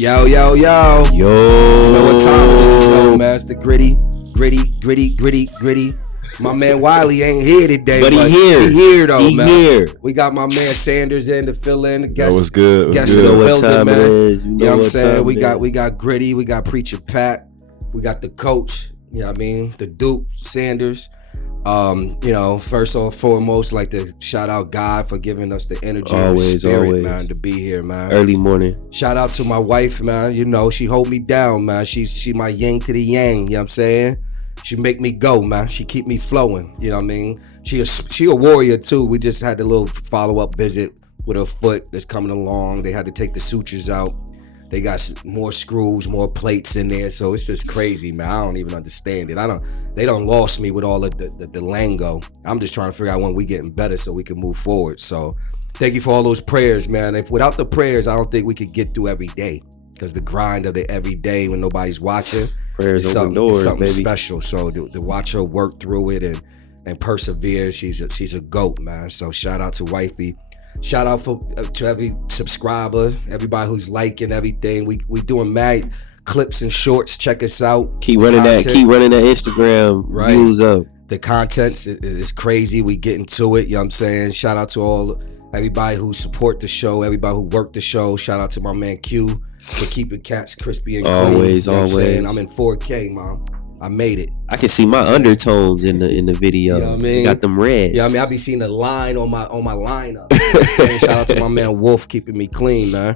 Yo. You know what time it is, though, man. It's the gritty. My man Wylie ain't here today, but he here though, he man. Here. We got my man Sanders in to fill in. The guest, what's good? Guest you in know the what building, time man. it is. You know what I'm what saying? time We got Gritty, we got Preacher Pat, we got the coach. You know what I mean? The Duke Sanders. First and foremost, like to shout out God for giving us the energy and spirit, man, to be here, man. Early morning. Shout out to my wife, man. You know, she hold me down, man. She my yin to the yang, you know what I'm saying? She make me go, man. She keep me flowing, you know what I mean? She a warrior too. We just had a little follow-up visit with her foot that's coming along. They had to take the sutures out. They got more screws, more plates in there, so it's just crazy, man. I don't even understand it. They done lost me with all of the lingo. I'm just trying to figure out when we getting better so we can move forward. So thank you for all those prayers, man. If without the prayers, I don't think we could get through every day, because the grind of the every day when nobody's watching prayers is open doors, something baby. special. So to watch her work through it and persevere, she's a goat, man. So shout out to wifey. Shout out to every subscriber, everybody who's liking everything. We doing mad clips and shorts. Check us out. Keep running that Instagram views up. The content is crazy. We getting to it. You know what I'm saying? Shout out to everybody who support the show, everybody who worked the show. Shout out to my man Q for keeping cats crispy and clean. Always, you know always. What I'm saying? I'm in 4K, mom. I made it. I can see my undertones in the video. You know what I mean? Got them reds. Yeah, I mean, I be seeing the line on my lineup. Shout out to my man Wolf keeping me clean, man.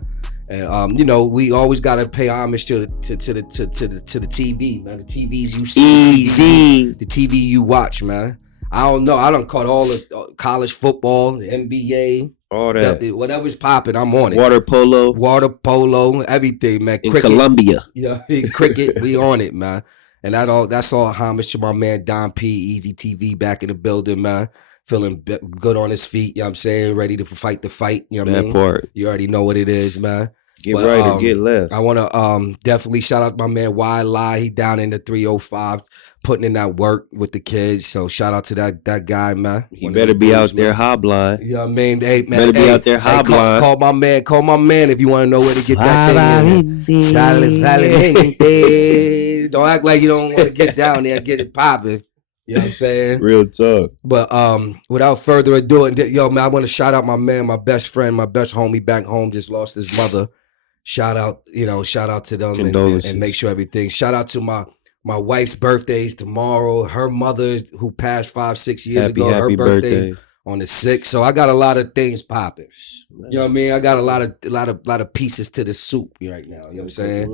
And we always gotta pay homage to the TV, man. The TVs you see, Easy. the TV you watch, man. I don't know. I done caught all the college football, the NBA, all that. Whatever's popping, I'm on it. Water polo, everything, man. In Colombia. Yeah, cricket, we on it, man. And that's all homage to my man Don P, Easy TV back in the building, man. Feeling good on his feet, you know what I'm saying? Ready to fight the fight, you know what I mean? Part. You already know what it is, man. Get right or get left. I want to definitely shout out my man Wylie. He down in the 305 putting in that work with the kids. So shout out to that guy, man. He better be out there hobline. You know what I mean? Hey, man. Better be out there hobline. Call my man if you want to know where to get that thing in. Don't act like you don't want to get down there and get it popping. You know what I'm saying? Real talk. But without further ado, man, I want to shout out my man, my best friend, my best homie back home, just lost his mother. Shout out to them and make sure everything. Shout out to my wife's birthday's tomorrow. Her mother, who passed 5-6 years ago, her birthday on the 6th. So I got a lot of things popping. You know what I mean? I got a lot of pieces to the soup right now. You know what I'm saying?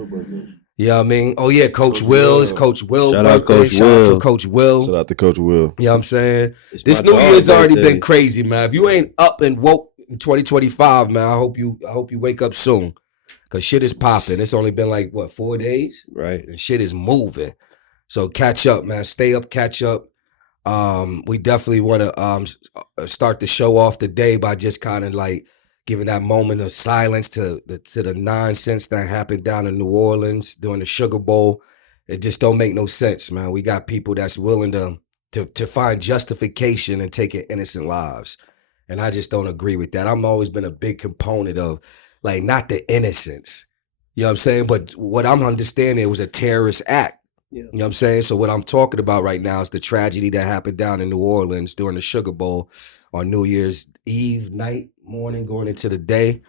You know what I mean? Oh yeah, Coach Will. It's Coach Will. Shout out Coach Shout out to Coach Will. Shout out to Coach Will. You know what I'm saying? It's this New Year's already been crazy, man. If you ain't up and woke in 2025, man, I hope you wake up soon. Cause shit is popping. It's only been like 4 days? Right. And shit is moving. So catch up, man. Stay up, catch up. We definitely want to start the show off today by just kind of like giving that moment of silence to the nonsense that happened down in New Orleans during the Sugar Bowl. It just don't make no sense, man. We got people that's willing to find justification in taking innocent lives. And I just don't agree with that. I've always been a big component of, like, not the innocence. You know what I'm saying? But what I'm understanding, it was a terrorist act. Yeah. You know what I'm saying? So what I'm talking about right now is the tragedy that happened down in New Orleans during the Sugar Bowl on New Year's Eve morning, going into the day.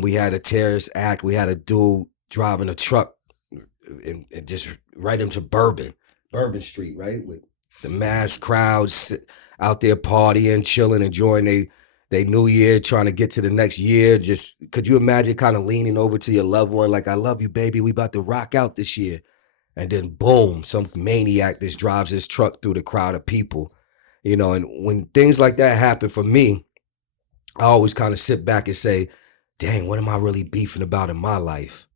We had a terrorist act. We had a dude driving a truck and just right into Bourbon Street, right? With the mass crowds out there partying, chilling, enjoying they New Year, trying to get to the next year. Just, could you imagine kind of leaning over to your loved one like, I love you, baby. We about to rock out this year. And then boom, some maniac just drives his truck through the crowd of people. You know, and when things like that happen for me, I always kind of sit back and say, dang, what am I really beefing about in my life?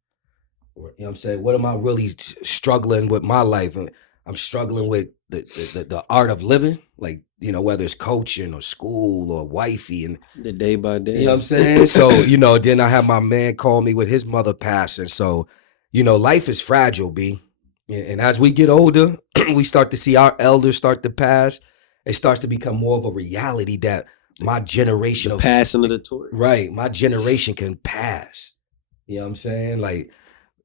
You know what I'm saying? What am I really struggling with my life? I'm struggling with the art of living, like, you know, whether it's coaching or school or wifey and the day by day. You know what I'm saying? So, then I have my man call me with his mother passing. So, life is fragile, B. And as we get older, we start to see our elders start to pass. It starts to become more of a reality that my generation passing of the torch. Right. My generation can pass. You know what I'm saying? Like,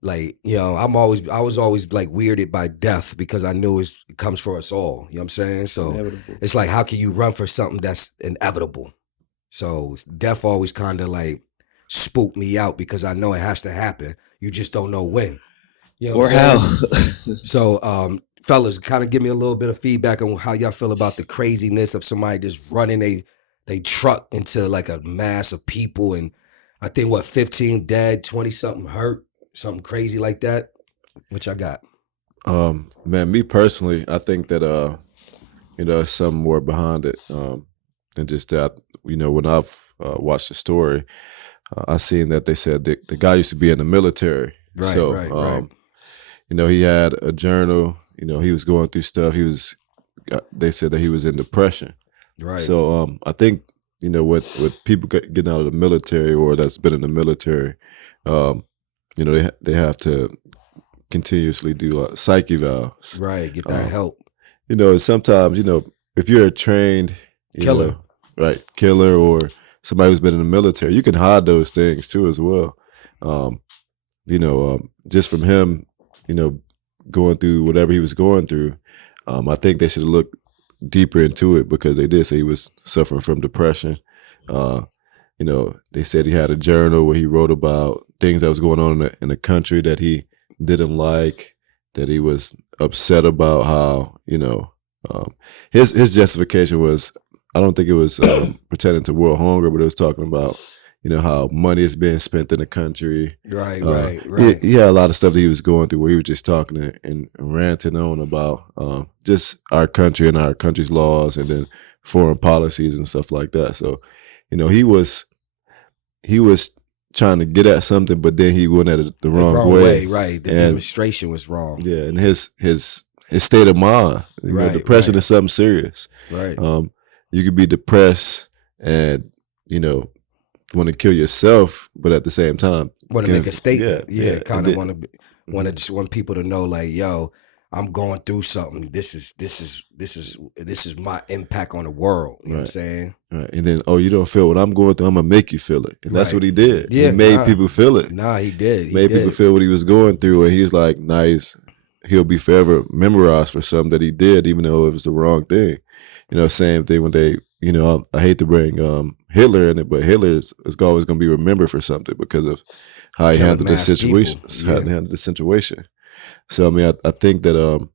Like, you know, I was always like weirded by death because I knew it comes for us all. You know what I'm saying? So Inevitable. it's like, how can you run for something that's inevitable? So death always kind of like spooked me out because I know it has to happen. You just don't know when. You know Or what I'm how. saying? So, fellas, kind of give me a little bit of feedback on how y'all feel about the craziness of somebody just running they truck into like a mass of people, and I think 15 dead, 20 something hurt, something crazy like that. Which I got. Man, me personally, I think that there's something more behind it. And just that, when I've watched the story, I seen that they said the guy used to be in the military. Right, So, right. he had a journal. He was going through stuff. They said that he was in depression. Right. So, I think with people getting out of the military or that's been in the military, they have to continuously do psych evals. Right, get that help. Sometimes if you're a trained Killer. Killer or somebody who's been in the military, you can hide those things too as well. Just from him, going through whatever he was going through, I think they should have looked deeper into it because they did say he was suffering from depression. They said he had a journal where he wrote about things that was going on in the country that he didn't like, that he was upset about. How his justification was, I don't think it was pertaining to world hunger, but it was talking about how money is being spent in the country. Right. He had a lot of stuff that he was going through where he was just talking and ranting on about just our country and our country's laws and then foreign policies and stuff like that. So, he was trying to get at something, but then he went at it the wrong way. Right. The demonstration was wrong. Yeah, and his state of mind. Depression is something serious. Right. You could be depressed and want to kill yourself, but at the same time want to make a statement. Yeah. Kind of just want people to know, like, yo, I'm going through something. This is my impact on the world. You know what I'm saying? Right. And then, you don't feel what I'm going through, I'm gonna make you feel it. And that's what he did. Yeah, he made people feel it. He did. He made people feel what he was going through, and he's like, nice. He'll be forever memorized for something that he did, even though it was the wrong thing. Same thing when they, I hate to bring Hitler in it, but Hitler is always going to be remembered for something because of how he handled the situation. So, I mean, I think that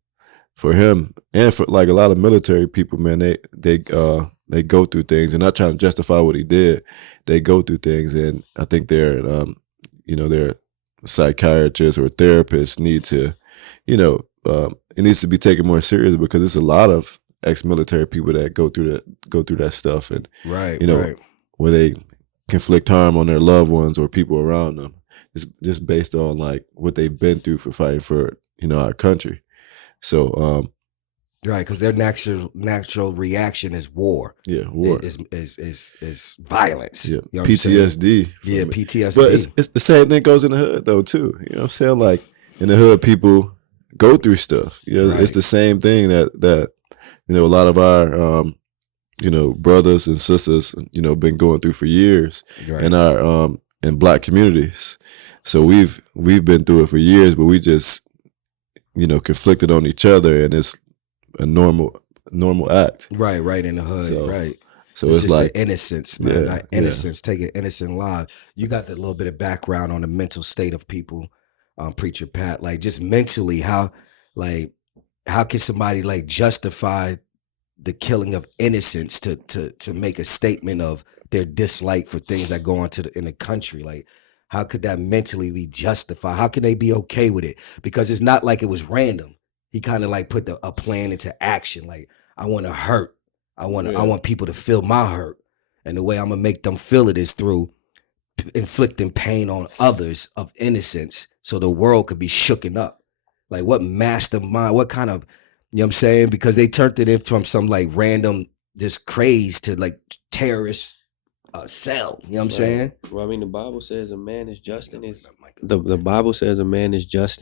for him and for like a lot of military people, man, they go through things and not trying to justify what he did. They go through things, and I think their psychiatrists or therapists need to, it needs to be taken more serious because there's a lot of ex-military people that go through that stuff, and where they inflict harm on their loved ones or people around them, just based on like what they've been through for fighting for our country. So right, because their natural reaction is war. Yeah, war is violence. Yeah, you know PTSD. Yeah, PTSD. But it's the same thing goes in the hood though too. You know what I'm saying? Like in the hood, people go through stuff. It's the same thing that a lot of our brothers and sisters been going through for years in our in Black communities. So we've been through it for years, but we just conflicted on each other, and it's a normal act. Right in the hood. So it's like the innocence, man. Innocence, taking innocent lives. You got that little bit of background on the mental state of people, Preacher Pat. Like just mentally, how can somebody like justify the killing of innocents to make a statement of their dislike for things that go on in the country? Like, how could that mentally be justified? How can they be okay with it? Because it's not like it was random. He kind of like put a plan into action. Like, I want to hurt. I want people to feel my hurt. And the way I'm going to make them feel it is through inflicting pain on others of innocence so the world could be shooken up. Like, what mastermind, what kind of, you know what I'm saying? Because they turned it in from some like random just craze to like terrorist cell. You know what I'm saying? Well, I mean, the Bible says a man is just in his. The Bible says a man is just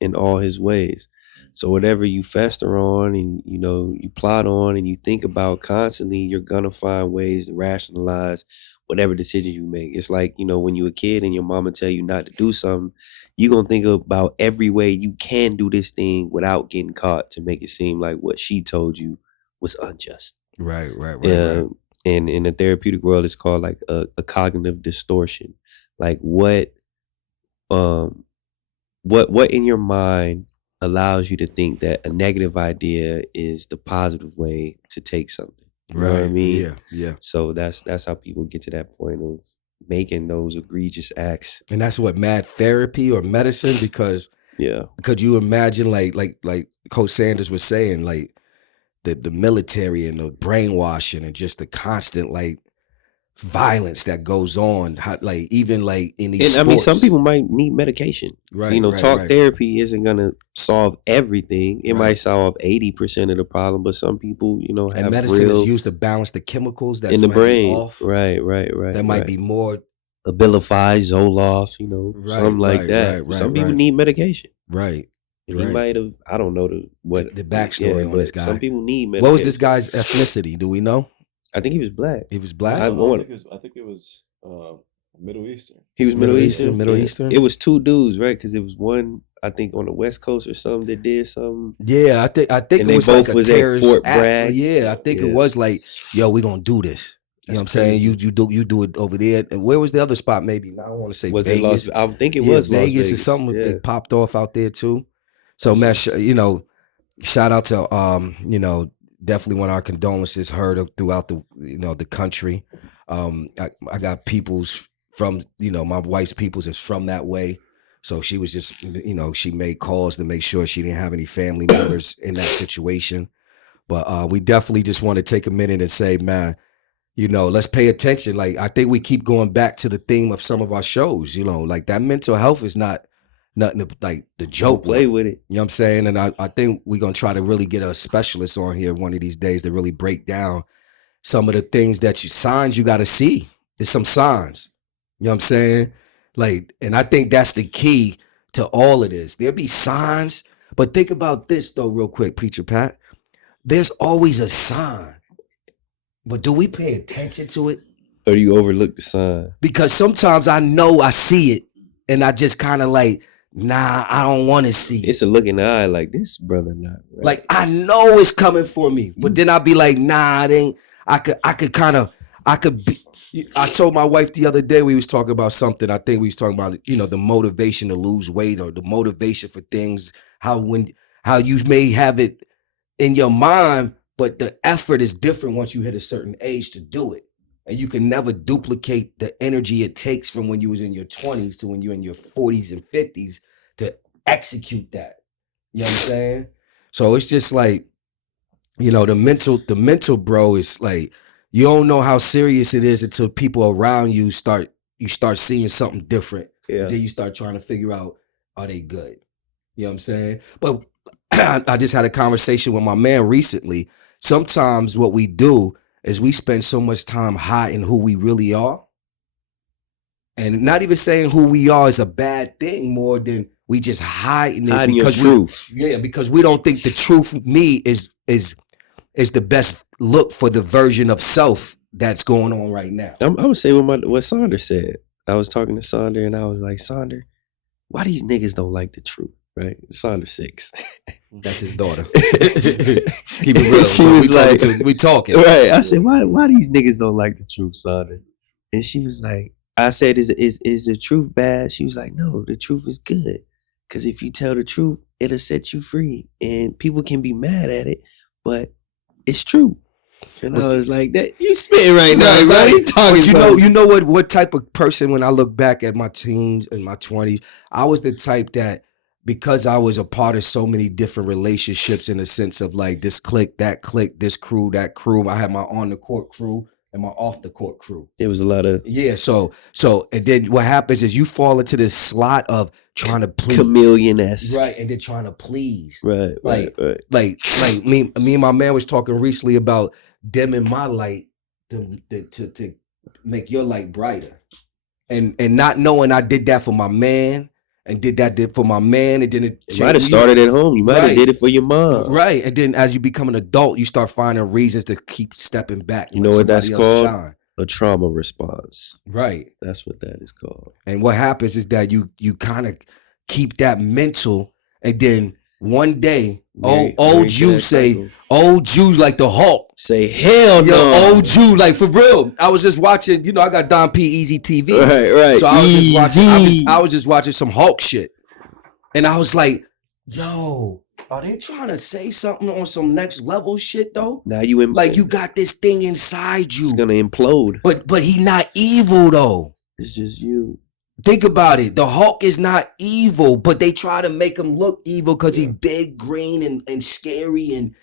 in all his ways. So whatever you fester on and you plot on and you think about constantly, you're gonna find ways to rationalize whatever decisions you make. It's like, when you're a kid and your mama tell you not to do something, you're gonna think about every way you can do this thing without getting caught to make it seem like what she told you was unjust. Right. And in the therapeutic world, it's called like a cognitive distortion. Like what in your mind allows you to think that a negative idea is the positive way to take something. You know what I mean? Yeah. So that's how people get to that point of making those egregious acts. And that's what mad therapy or medicine, because could you imagine like Coach Sanders was saying, like the military and the brainwashing and just the constant like violence that goes on, like even like in these And I mean, some sports. people might need medication. Right. Talk therapy isn't gonna solve everything. It might solve 80% of the problem, but some people, have and medicine is used to balance the chemicals that's in the brain. off. Right. That might be more Abilify, Zoloft, something like that. Some people need medication. Right. And he might have, I don't know the backstory on this guy. Some people need medication. What was this guy's ethnicity? Do we know? I think he was black. He was black? I think it was Middle Eastern. He was Middle Eastern? Middle Eastern? It was two dudes, right? Because it was one, I think, on the West Coast or something that did something. Yeah, I think and it was both like a was terrorist at Fort act. Bragg. Yeah, I think it was like, yo, we gonna do this. You know what I'm saying? You do it over there. And where was the other spot? Maybe I don't want to say was Vegas. I think it was Las Vegas or something. Yeah. It popped off out there too. So man, shout out to definitely want our condolences heard throughout the country. I got peoples from my wife's peoples is from that way. So she was just she made calls to make sure she didn't have any family members in that situation. But we definitely just want to take a minute and say, man, let's pay attention. Like, I think we keep going back to the theme of some of our shows, like that mental health is not nothing to, like the joke. Play with it. You know what I'm saying? And I think we're going to try to really get a specialist on here one of these days to really break down some of the things signs you got to see. There's some signs. You know what I'm saying? Like, and I think that's the key to all of this. There'll be signs, but think about this though, real quick, Preacher Pat. There's always a sign. But do we pay attention to it? Or do you overlook the sign? Because sometimes I know I see it and I just kind of like, nah, I don't want to see it. It's a look in the eye like, this brother not right. Like, I know it's coming for me. But then I'll be like, nah, it ain't. I told my wife the other day, we was talking about something. I think we was talking about, the motivation to lose weight or the motivation for things, how you may have it in your mind, but the effort is different once you hit a certain age to do it. And you can never duplicate the energy it takes from when you was in your 20s to when you're in your 40s and 50s to execute that. You know what I'm saying? So it's just like, the mental, bro, is like, you don't know how serious it is until people around you start seeing something different. Yeah. And then you start trying to figure out, are they good? You know what I'm saying? But I just had a conversation with my man recently. Sometimes what we do is we spend so much time hiding who we really are. And not even saying who we are is a bad thing, more than we just hiding it because truth. Because we don't think the truth me is the best look for the version of self that's going on right now. I'm gonna say what Sonder said. I was talking to Sonder and I was like, Sonder, why these niggas don't like the truth? Right? Sonder 6. That's his daughter. Keep it real. She was like, we talking. Right. I said, why these niggas don't like the truth, Sonder? And she was like, I said, is the truth bad? She was like, no, the truth is good. Because if you tell the truth, it'll set you free. And people can be mad at it, but it's true. And I was like, "That you spitting right now, right? What are you talking about?" You know what type of person, when I look back at my teens and my 20s, I was the type that, because I was a part of so many different relationships in the sense of like this clique, this crew, that crew. I had my on the court crew and my off the court crew. It was a lot of So and then what happens is you fall into this slot of trying to please, chameleon-esque, right? And then trying to please, right? Like me and my man was talking recently about dimming my light to make your light brighter, and not knowing I did that for my man. and did that for my man, and then it might have started at home. You might have Right. did it for your mom. Right. And then as you become an adult, you start finding reasons to keep stepping back. You know what that's called? Shine. A trauma response. Right. That's what that is called. And what happens is that you kind of keep that mental, and then one day, old Jews say, old Jews like the Hulk. Say, hell no. Yo, old Jew, like for real. I was just watching, I got Don P Easy TV. Right. So I was just watching some Hulk shit. And I was like, yo, are they trying to say something on some next level shit though? Now you like you got this thing inside you. It's gonna implode. But he not evil though. It's just you. Think about it. The Hulk is not evil, but they try to make him look evil because he's big, green, and scary and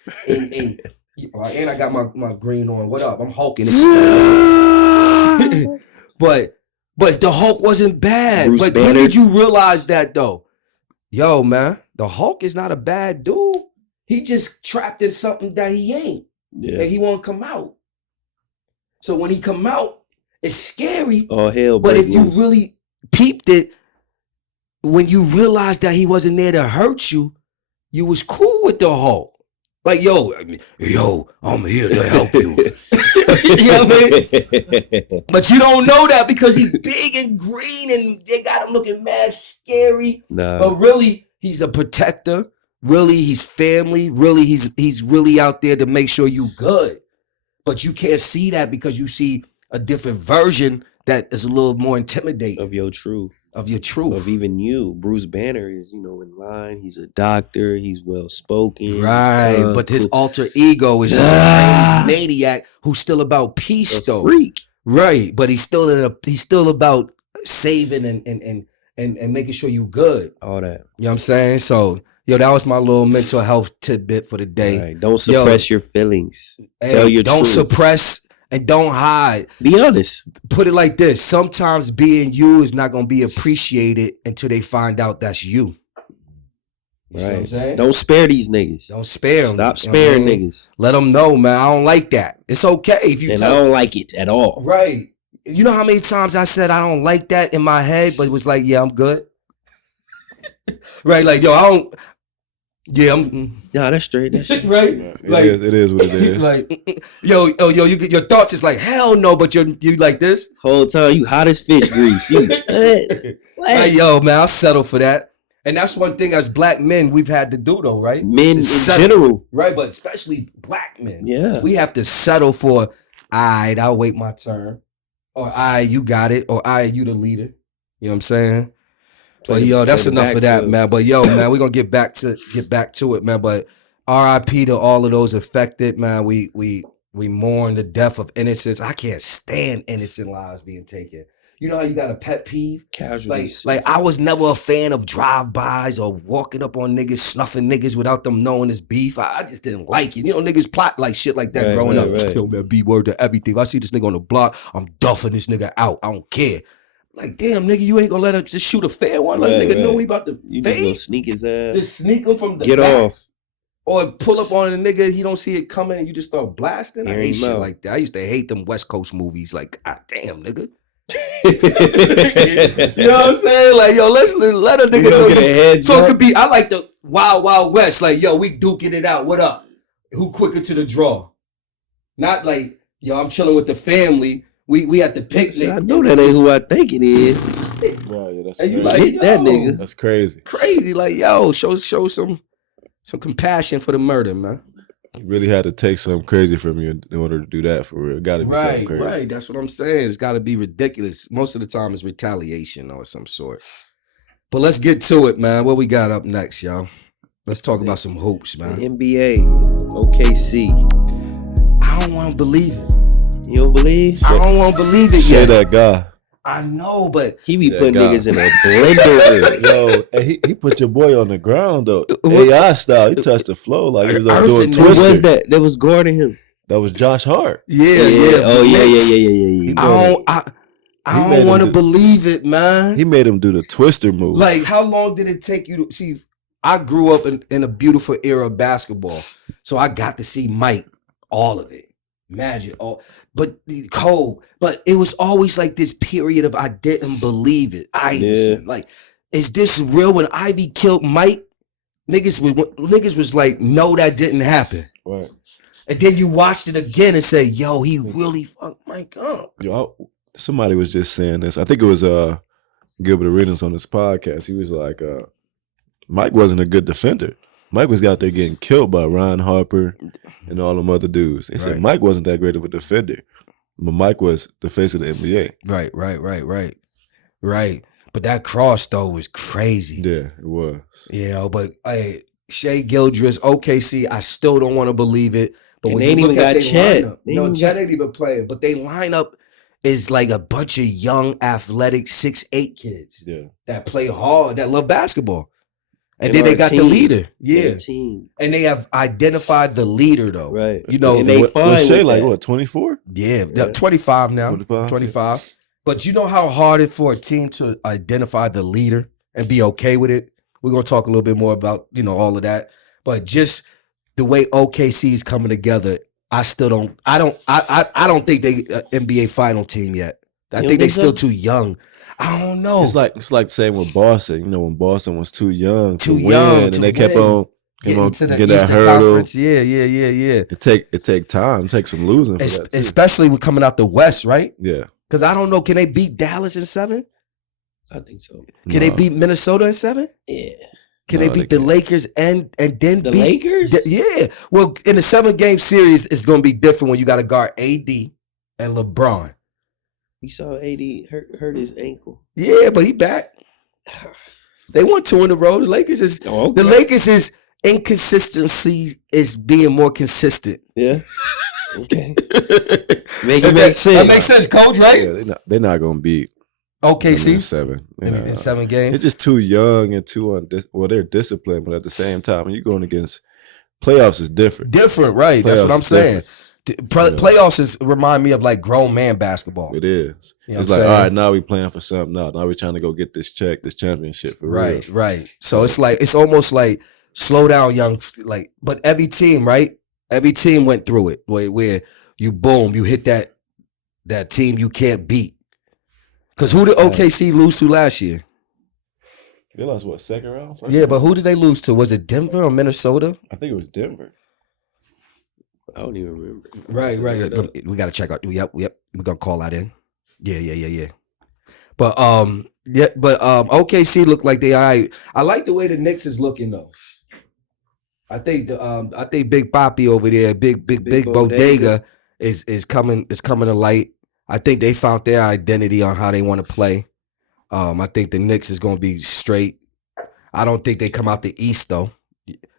I got my green on. What up? I'm hulking it. but the Hulk wasn't bad. Bruce but Banner. when did you realize that though? Yo, man, the Hulk is not a bad dude. He just trapped in something that he ain't. Yeah. And he won't come out. So when he come out, it's scary. Oh, hell, but if you loose. really peeped it, when you realized that he wasn't there to hurt you, you was cool with the Hulk. Like, yo, I'm here to help you. You know what I mean? But you don't know that because he's big and green and they got him looking mad scary. Nah. But really, he's a protector. Really, he's family. Really, he's really out there to make sure you good. But you can't see that because you see a different version that is a little more intimidating. Of your truth. Of your truth. Of even you. Bruce Banner is, in line. He's a doctor. He's well-spoken. Right. But his alter ego is a maniac who's still about peace, though. Freak. Right. But he's still about saving and making sure you good. All that. You know what I'm saying? So, that was my little mental health tidbit for the day. Right. Don't suppress your feelings. Tell your don't truth. Suppress and don't hide. Be honest. Put it like this. Sometimes being you is not going to be appreciated until they find out that's you. You see what I'm saying? Don't spare these niggas. Don't spare them. Stop sparing niggas. Let them know, man. I don't like that. It's okay if you I don't like it at all. Right. You know how many times I said I don't like that in my head, but it was like, yeah, I'm good. Right. Like, yo, I don't. Yeah, that's straight. That's right. Like, it is what it is. Like, yo, you get your thoughts is like hell no, but you like this whole time you hot as fish grease. You, what? Like, yo, man, I'll settle for that. And that's one thing as black men we've had to do though, right? Men in general, right? But especially black men, yeah, we have to settle for. Alright, I'll wait my turn, or you got it, or you the leader. You know what I'm saying? But yo, that's enough of that, man. But yo, man, we're gonna get back to it, man. But R.I.P. to all of those affected, man. We mourn the death of innocents. I can't stand innocent lives being taken. You know how you got a pet peeve? Casualties. Like I was never a fan of drive-bys or walking up on niggas, snuffing niggas without them knowing it's beef. I just didn't like it. You know, niggas plot like shit like that growing up. Right. Yo, man, be word to everything. If I see this nigga on the block, I'm duffing this nigga out. I don't care. Like, damn, nigga, you ain't gonna let him just shoot a fair one. Like, nigga, know we about to you fade. just gonna sneak his ass. Just sneak him from the Get back. off. Or pull up on a nigga, he don't see it coming, and you just start blasting. I hate shit like that. I used to hate them West Coast movies. Like, damn, nigga. You know what I'm saying? Like, yo, let a nigga know. Get a heads so up. it could be, I like the Wild Wild West. Like, yo, we duking it out. What up? Who quicker to the draw? Not like, yo, I'm chilling with the family. We at the picnic. See, I know that ain't who I think it is. Right, yeah, that's And you crazy. like, Hit that yo, nigga. That's crazy. Crazy. Like, yo, show some compassion for the murder, man. You really had to take something crazy from you in order to do that for real. It gotta be something crazy. Right. That's what I'm saying. It's got to be ridiculous. Most of the time, it's retaliation or some sort. But let's get to it, man. What we got up next, y'all? Let's talk about some hoops, man. The NBA, OKC. I don't want to believe it. You don't believe? I don't want to believe it Say yet. that guy. I know, but He be That putting guy. niggas in a blender. Yo, and he put your boy on the ground though. AI style. He touched the flow like he was Earth doing and Who Twister. was that? That was guarding him. That was Josh Hart. yeah. Oh, yeah. He I made don't him want to do- believe it, man. He made him do the Twister move. Like, how long did it take you to see? I grew up in a beautiful era of basketball, so I got to see Mike, all of it, Magic, all, but Cole. But it was always like this period of I didn't believe it. Iverson, like is this real? When Ivy killed Mike, niggas was like, no, that didn't happen. Right. And then you watched it again and say, yo, he really fucked Mike up. Somebody was just saying this. I think it was Gilbert Arenas on this podcast. He was like, Mike wasn't a good defender. Mike was out there getting killed by Ron Harper and all them other dudes. He said Mike wasn't that great of a defender, but Mike was the face of the NBA. Right. But that cross though was crazy. Yeah, it was. You know, but hey, Shea Gildress, OKC, I still don't want to believe it. But and when they ain't you even look got at Chet. No, Chet ain't even playing. But they lineup is like a bunch of young, athletic 6'8" kids that play hard, that love basketball. And then they got the leader. Yeah. Team. And they have identified the leader though. Right. You know, and they fine Shea like what, 24? Yeah, 25 now. 25. But you know how hard it is for a team to identify the leader and be okay with it? We're gonna talk a little bit more about, you know, all of that. But just the way OKC is coming together, I don't think they NBA final team yet. I think they still too young. I don't know. It's like the same with Boston. You know, when Boston was too young to win, and they kept on getting to the get Eastern that hurdle. Conference. Yeah. It take time. It takes some losing for that too. Especially with coming out the West, right? Yeah. Because I don't know, can they beat Dallas in 7? I think so. Can they beat Minnesota in 7? Yeah. Can they beat the Lakers and then the beat Lakers? Yeah. Well, in a 7-game series, it's going to be different when you got to guard AD and LeBron. You saw AD hurt his ankle. Yeah, but he back. They won 2 in a row. The Lakers is inconsistency is being more consistent. Yeah. Okay. Make sense. That makes sense, coach, right? Yeah, they're not going to beat OKC in 7. In 7 games. It's just too young and too they're disciplined, but at the same time, when you're going against playoffs is different. Different, right? That's what I'm saying. Playoffs remind me of like grown man basketball. It is. You know it's like, all right, now we playing for something. Now we're trying to go get this championship for real. Right. So it's almost like slow down, young. Like, but every team, right? Every team went through it where you hit that team you can't beat. Because who did OKC lose to last year? They lost what, second round? Yeah, but who did they lose to? Was it Denver or Minnesota? I think it was Denver. I don't even remember. Right. We got to check out. Yep. We're gonna call that in. Yeah. But OKC look like they all right. I like the way the Knicks is looking though. I think Big Papi over there, big Bodega is coming to light. I think they found their identity on how they want to play. I think the Knicks is gonna be straight. I don't think they come out the East though.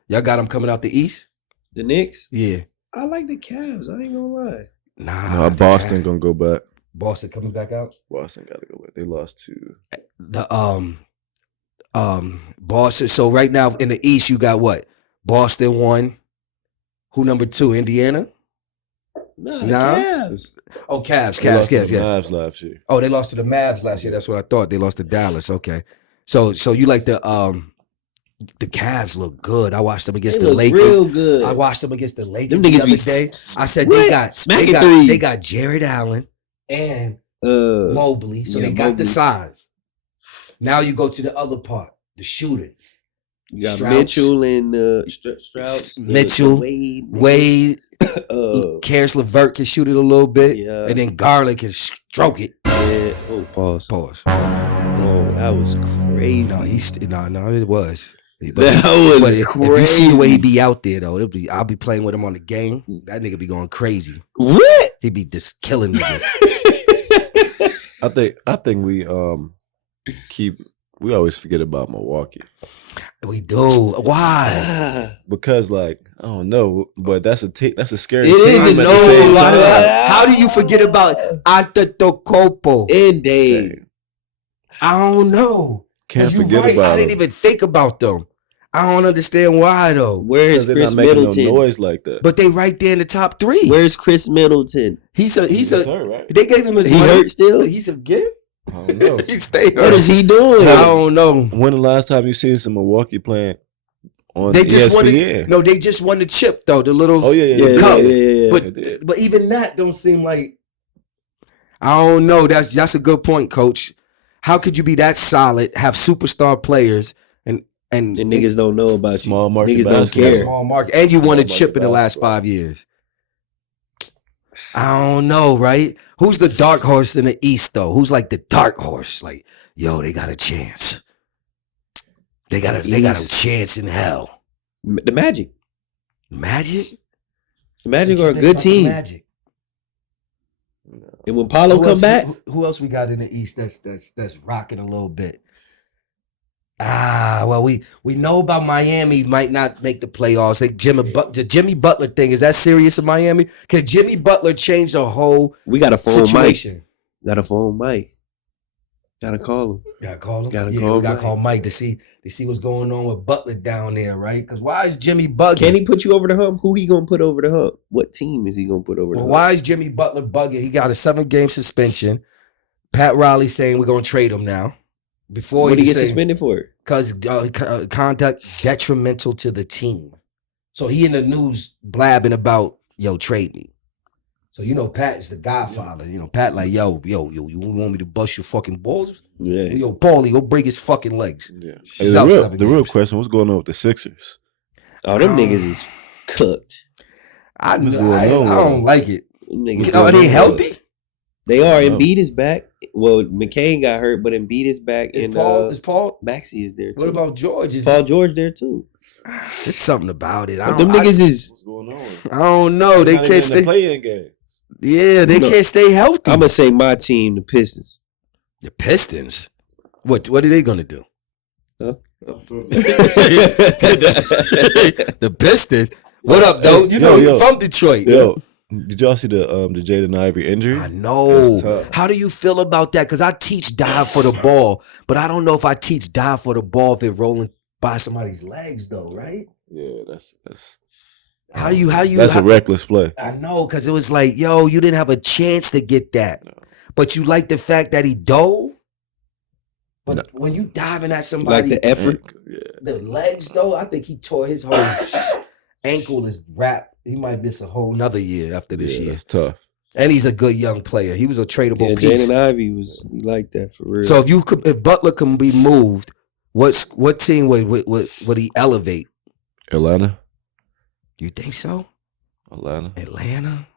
Y'all got them coming out the East? The Knicks? Yeah. I like the Cavs. I ain't gonna lie. Nah, Boston gonna go back. Boston coming back out. Boston gotta go back. They lost to the Boston. So right now in the East, you got what? Boston 1. Who number 2? Indiana. Nah. Cavs. Oh, Cavs. Yeah. Mavs last year. Oh, they lost to the Mavs last year. That's what I thought. They lost to Dallas. Okay. So you like the Cavs look good. I watched them against the Lakers. Real good. I watched them against the Lakers them the other day. I said they got Jared Allen and Mobley. So they got the size. Now you go to the other part, the shooting. You got Mitchell and Strauss. Mitchell, Wade. Karis LeVert can shoot it a little bit. Yeah. And then Garland can stroke it. Yeah. Oh, pause. Oh, that was crazy. No, it was. That was crazy. If you see the way he be out there though, I'll be playing with him on the game. That nigga be going crazy. What? He be just killing niggas. I think we always forget about Milwaukee. We do. Why? Because I don't know, but that's a scary team. It is. How do you forget about Antetokounmpo and Dave? I don't know. Can't forget about them. I didn't even think about them. I don't understand why though. Where's Chris Middleton? No noise like that. But they right there in the top 3. Where's Chris Middleton? He's hurt, right? They gave him his money. He hurt still? He's again? I don't know. He stayed hurt. What is he doing? I don't know. When the last time you seen some Milwaukee playing on they just ESPN? They just won the chip though. The little cup. Yeah. But even that don't seem like. I don't know. That's a good point, Coach. How could you be that solid, have superstar players, and niggas don't know about Small you. market Niggas don't basketball. care. small market, and you won a Small chip market in the last basketball. 5 years? I don't know, right? Who's the dark horse in the East, though? Who's like the dark horse? Like, yo, they got a chance. They got a chance in hell. The Magic. Magic? The Magic What you are a think good about the team. Magic? And when Paulo come back, who else we got in the East that's rocking a little bit? Well, we know about Miami might not make the playoffs. The Jimmy Butler thing, is that serious in Miami? Can Jimmy Butler change the whole we got a phone situation? Mike. Got a phone Mike. Gotta call him. Gotta call him. Gotta We call gotta Mike. call Mike to see what's going on with Butler down there, right? Because why is Jimmy bugging? Can he put you over the hump? Who he gonna put over the hump? What team is he gonna put over the Well, hump? why is Jimmy Butler bugging? He got a 7-game suspension. Pat Riley saying we're gonna trade him now. Before What did he get saying- suspended for? Because conduct detrimental to the team. So he in the news blabbing about, yo, trade me. So, you know, Pat is the godfather. You know, Pat like, yo, you want me to bust your fucking balls? Yeah. Yo, Paulie, go break his fucking legs. Yeah. He's Hey, out the 7 real games. question, what's going on with the Sixers? Oh, them niggas is cooked. I What's going on with don't him? like it. Them niggas Are is they cooked. healthy? They are. No. Embiid is back. Well, McCain got hurt, but Embiid is back, and Is Paul? Maxey is there too. What about George? Paul George there too? There's something about it. But them niggas is. What's going on? I don't know. They Not even can't in the stay. play-in game. Yeah, they No. can't stay healthy. I'm gonna say my team, the Pistons. The Pistons. What are they gonna do? Huh? The Pistons. What up, though? You know you're from Detroit. Yo, did y'all see the Jaden Ivey injury? I know. That's tough. How do you feel about that? Because I teach dive for the ball, but I don't know if I teach dive for the ball if it rolling by somebody's legs, though, right? Yeah, that's How do you? that's a reckless play. I know, because it was like, yo, you didn't have a chance to get that, but you like the fact that he dove. But when you diving at somebody, Like the effort. Yeah. the legs, though, I think he tore his whole ankle is wrapped. He might miss a whole nother year after this Yeah, year. that's tough. And he's a good young player. He was a tradable Yeah, piece. Jaden Ivey was like that for real. So if Butler can be moved, what team would he elevate? Atlanta. You think so? Atlanta?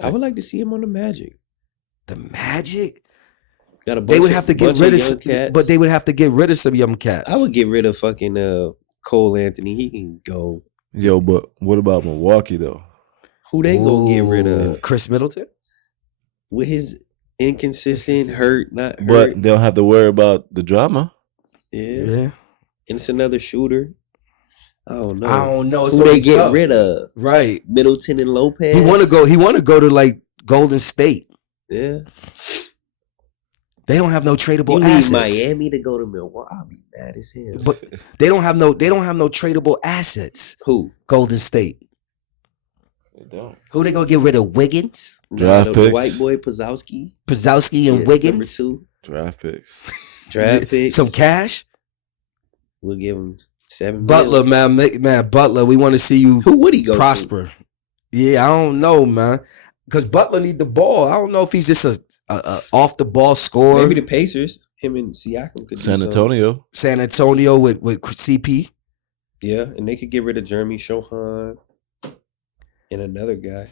I would like to see him on the Magic. The Magic? Got a bunch They would have to get rid of young cats. but they would have to get rid of some young cats. I would get rid of fucking Cole Anthony. He can go. Yo, but what about Milwaukee though? Who they gonna get rid Ooh, of Chris Middleton? with his inconsistent hurt, not hurt. But they don't have to worry about the drama. Yeah. Yeah. And it's another shooter. I don't know. I don't know. It's Who gonna they be get tough. rid of? Right. Middleton and Lopez. He wanna go to like Golden State. Yeah. They don't have no tradable You need assets. Miami to go to Milwaukee. I'll be mad as hell. But they don't have no tradable assets. Who? Golden State. They don't. Who they gonna get rid of? Wiggins, Draft the picks. white boy Pozowski. Pozowski, and Yeah, Wiggins. Number 2. Draft picks. Draft picks. Some cash. We'll give him 7 Butler, million. man, Butler. We want to see you Who would he go prosper. Yeah, I don't know, man. Because Butler need the ball. I don't know if he's just a off the ball to? scorer. Maybe the Pacers. Him and Siakam could do San something. Antonio. San Antonio with CP. Yeah, and they could get rid of Jeremy Shohan and another guy.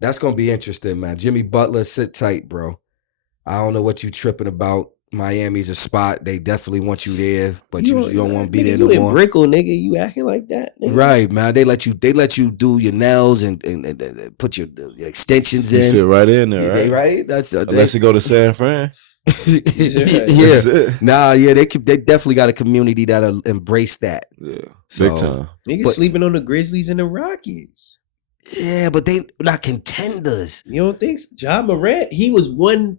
That's gonna be interesting, man. Jimmy Butler, sit tight, bro. I don't know what you tripping about. Miami's a spot. They definitely want you there, but you don't want to be nigga, there you no in more. Brickell, nigga. You acting like that, nigga. Right, man. They let you do your nails and put your extensions You in. fit right in there, Yeah, right? they right. That's Unless you go to San Fran. yeah. That's it. Nah, yeah. They definitely got a community that'll embrace that. Yeah. So- Big time. Niggas But- sleeping on the Grizzlies and the Rockets. Yeah, but they not contenders. You don't think so? Ja Morant, he was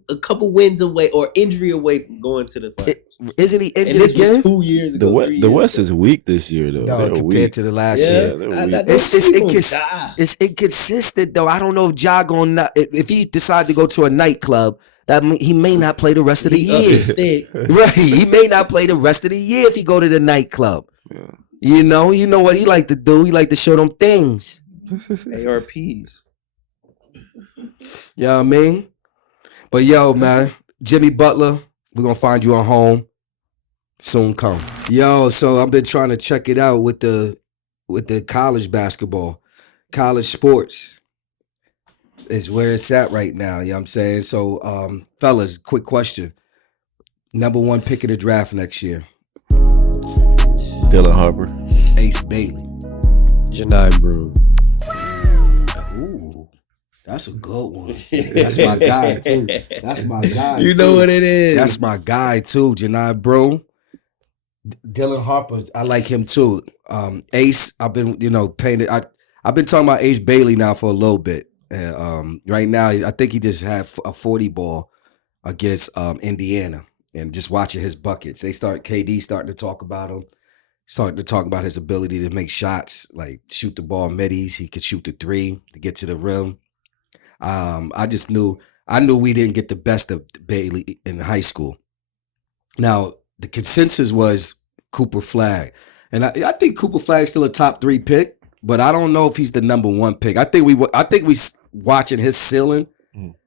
a couple wins away or injury away from going to the finals. Isn't he And injured this again? was 2 years ago. The West is weak this year, though. No, They're compared weak. to the last Yeah, year. they're I weak. don't It's sleep on incons- Ja. It's inconsistent though. I don't know if Ja gonna if he decide to go to a nightclub, he may not play the rest of the He up his year. stick. Right, he may not play the rest of the year if he go to the nightclub. Yeah. You know what he like to do. He like to show them things. ARPs. You know what I mean? But yo, man, Jimmy Butler, we're gonna find you a home. Soon come. Yo, so I've been trying to check it out with the college basketball. College sports is where it's at right now. You know what I'm saying? So fellas, quick question. Number 1 pick of the draft next year. Dylan Harper. Ace Bailey. Janai Broom. Ooh. That's a good one. That's my guy too. That's my guy. You know what it is. That's my guy too. Janai Broom. Dylan Harper, I like him too. Ace, I've been, painted. I've been talking about Ace Bailey now for a little bit. Right now, I think he just had a 40 ball against Indiana, and just watching his buckets. KD starting to talk about him, starting to talk about his ability to make shots, like shoot the ball middies. He could shoot the 3 to get to the rim. I knew we didn't get the best of Bailey in high school. Now, the consensus was Cooper Flagg. And I think Cooper Flagg's still a top 3 pick, but I don't know if he's the number 1 pick. I think we watching his ceiling.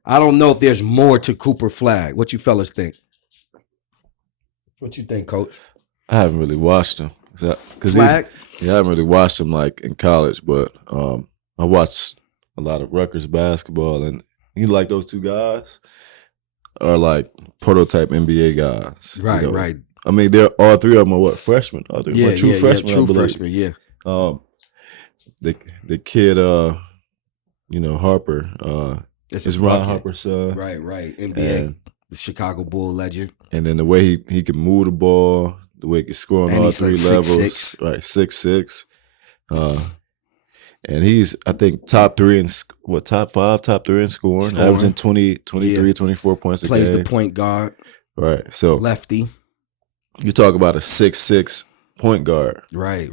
I don't know if there's more to Cooper Flagg. What you fellas think? What you think, Coach? I haven't really watched him. Flagg? I haven't really watched him like in college, but I watched a lot of Rutgers basketball, and you like those 2 guys are like prototype NBA guys. Right, right. I mean, they're all 3 of them are what, freshmen? All 3 Yeah, true freshmen. True freshmen, yeah. The kid, Harper, it's Ron Harper's son. Right. NBA, the Chicago Bull legend. And then the way he can move the ball, the way he can score on all 3 like levels. 6'6". Right, 6'6". And he's, I think, top 3 in top 5, top 3 in scoring. Averaging 23, 24 points a game. Plays the point guard. Right. So lefty. You talk about a 6'6" point guard. Right.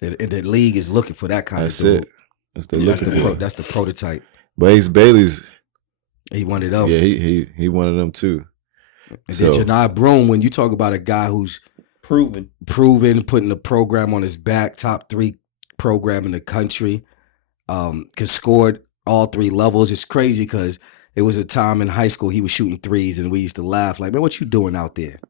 And the league is looking for that kind That's of dude. it. That's the prototype. But Ace Bailey's, he one of them. Yeah, he one of them too. And then Janai Broom, when you talk about a guy who's proven, putting a program on his back, top 3 program in the country, can score all 3 levels. It's crazy because it was a time in high school he was shooting 3s and we used to laugh like, man, what you doing out there?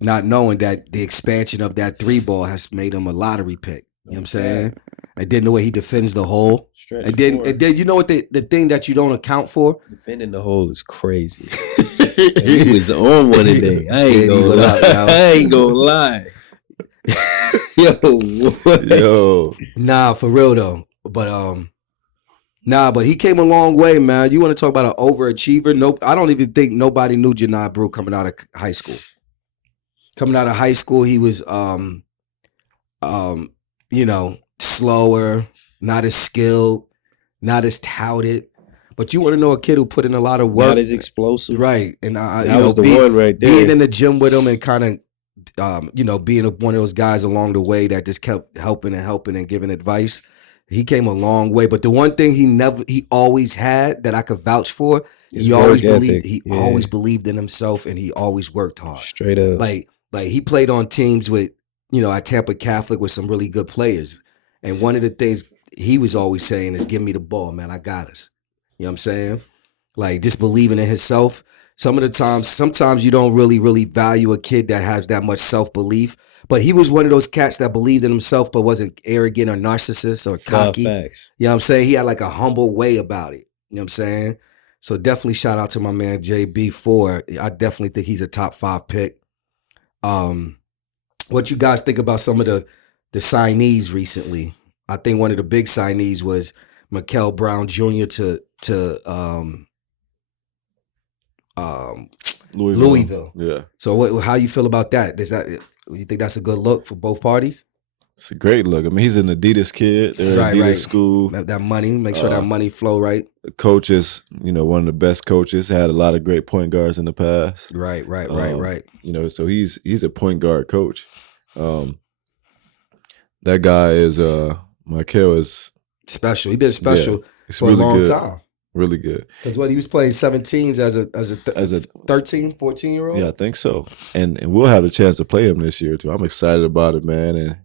Not knowing that the expansion of that 3 ball has made him a lottery pick. You know what I'm saying? And then the way he defends the hole. And then you know what the thing that you don't account for? Defending the hole is crazy. He was on one today. I ain't gonna lie. Yo, what? Yo. Nah, for real though. But he came a long way, man. You want to talk about an overachiever? Nope. I don't even think nobody knew Janai Brew coming out of high school. Coming out of high school, he was slower, not as skilled, not as touted. But you want to know a kid who put in a lot of work. Not as explosive. Right. And that was the one right there. Being in the gym with him and kind of being one of those guys along the way that just kept helping and giving advice. He came a long way. But the one thing he always had that I could vouch for, he always believed in himself and he always worked hard. Straight up. Like he played on teams with, at Tampa Catholic with some really good players. And one of the things he was always saying is, give me the ball, man. I got us. You know what I'm saying? Like just believing in himself. Sometimes you don't really, really value a kid that has that much self-belief. But he was one of those cats that believed in himself but wasn't arrogant or narcissist or cocky. Facts. You know what I'm saying? He had like a humble way about it. You know what I'm saying? So definitely shout out to my man JB4. I definitely think he's a top 5 pick. What you guys think about some of the signees recently? I think one of the big signees was Mikel Brown Jr. to Louisville. Yeah. So how you feel about that? You think that's a good look for both parties? It's a great look. I mean, he's an Adidas kid. They're Adidas school. That money, make sure that money flow right. The coach is, one of the best coaches. Had a lot of great point guards in the past. Right. So he's a point guard coach. That guy is Michael is special. He been special for a long time. Really good. Because he was playing 17s as a 13, 14-year-old? Yeah, I think so. And we'll have a chance to play him this year too. I'm excited about it, man. And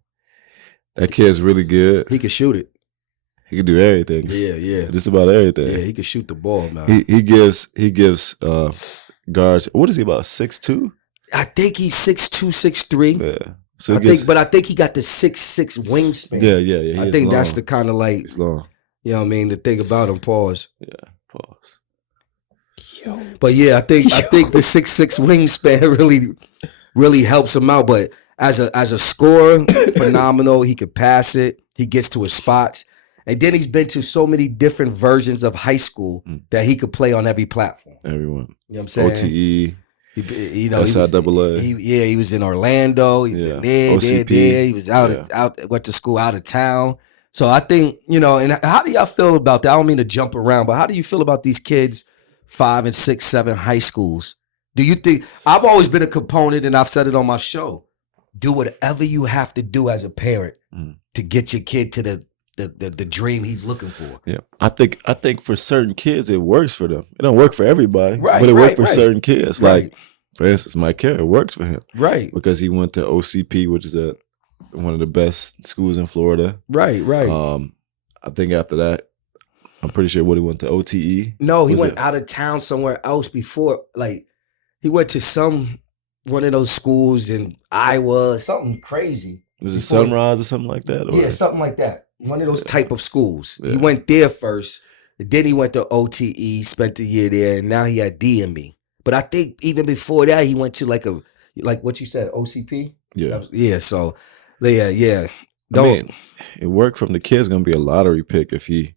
that kid's really good. He can shoot it. He can do everything. Yeah. Just about everything. Yeah, he can shoot the ball, man. He gives guards. What is he, about 6'2"? I think he's 6'2", 6'3". Yeah. So I think he got the 6'6" wingspan. Yeah. I think that's the kind of like, He's long. you know what I mean, the thing about him. Pause. Yeah. Pause. But yeah, I think the 6'6" wingspan really helps him out. But as a scorer, phenomenal. He could pass it. He gets to his spots. And then he's been to so many different versions of high school that he could play on every platform. Everyone. You know what I'm saying? OTE. He SIAA. He was in Orlando. He's been there. He was out, went to school out of town. So I think, you know, and how do y'all feel about that? I don't mean to jump around, but how do you feel about these kids, 5 and 6, 7 high schools? Do you think, I've always been a component, and I've said it on my show, do whatever you have to do as a parent to get your kid to the dream he's looking for. Yeah, I think for certain kids it works for them. It don't work for everybody, but it works for certain kids. Right. Like, for instance, Mike Carey, it works for him, right? Because he went to OCP, which is one of the best schools in Florida, right. I think after that, I'm pretty sure he went to OTE. No, he went out of town somewhere else before. Like, he went to one of those schools in Iowa, something crazy. Was it Sunrise or something like that? Or? Yeah, something like that. One of those type of schools. Yeah. He went there first. Then he went to OTE, spent a year there, and now he had DME. But I think even before that, he went to like what you said, OCP? Yeah. Yeah, so, yeah. I mean, it worked from the kid's going to be a lottery pick if he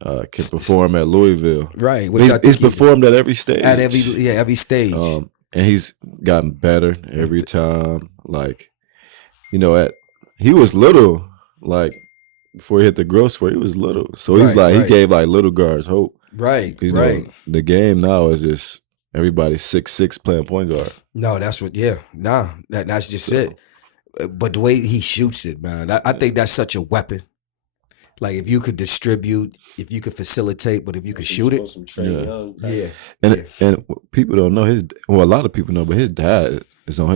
can perform at Louisville. Right. He's performed at every stage. At every stage. And he's gotten better every time. Like, you know, he was little, like, before he hit the growth spurt, he was little. So he's he gave like little guards hope. Right. You know, the game now is just everybody's 6'6" playing point guard. No, that's that's just it. But the way he shoots it, man, I think that's such a weapon. Like, if you could distribute, if you could facilitate, but if you could shoot it. And people don't know a lot of people know, but his dad is on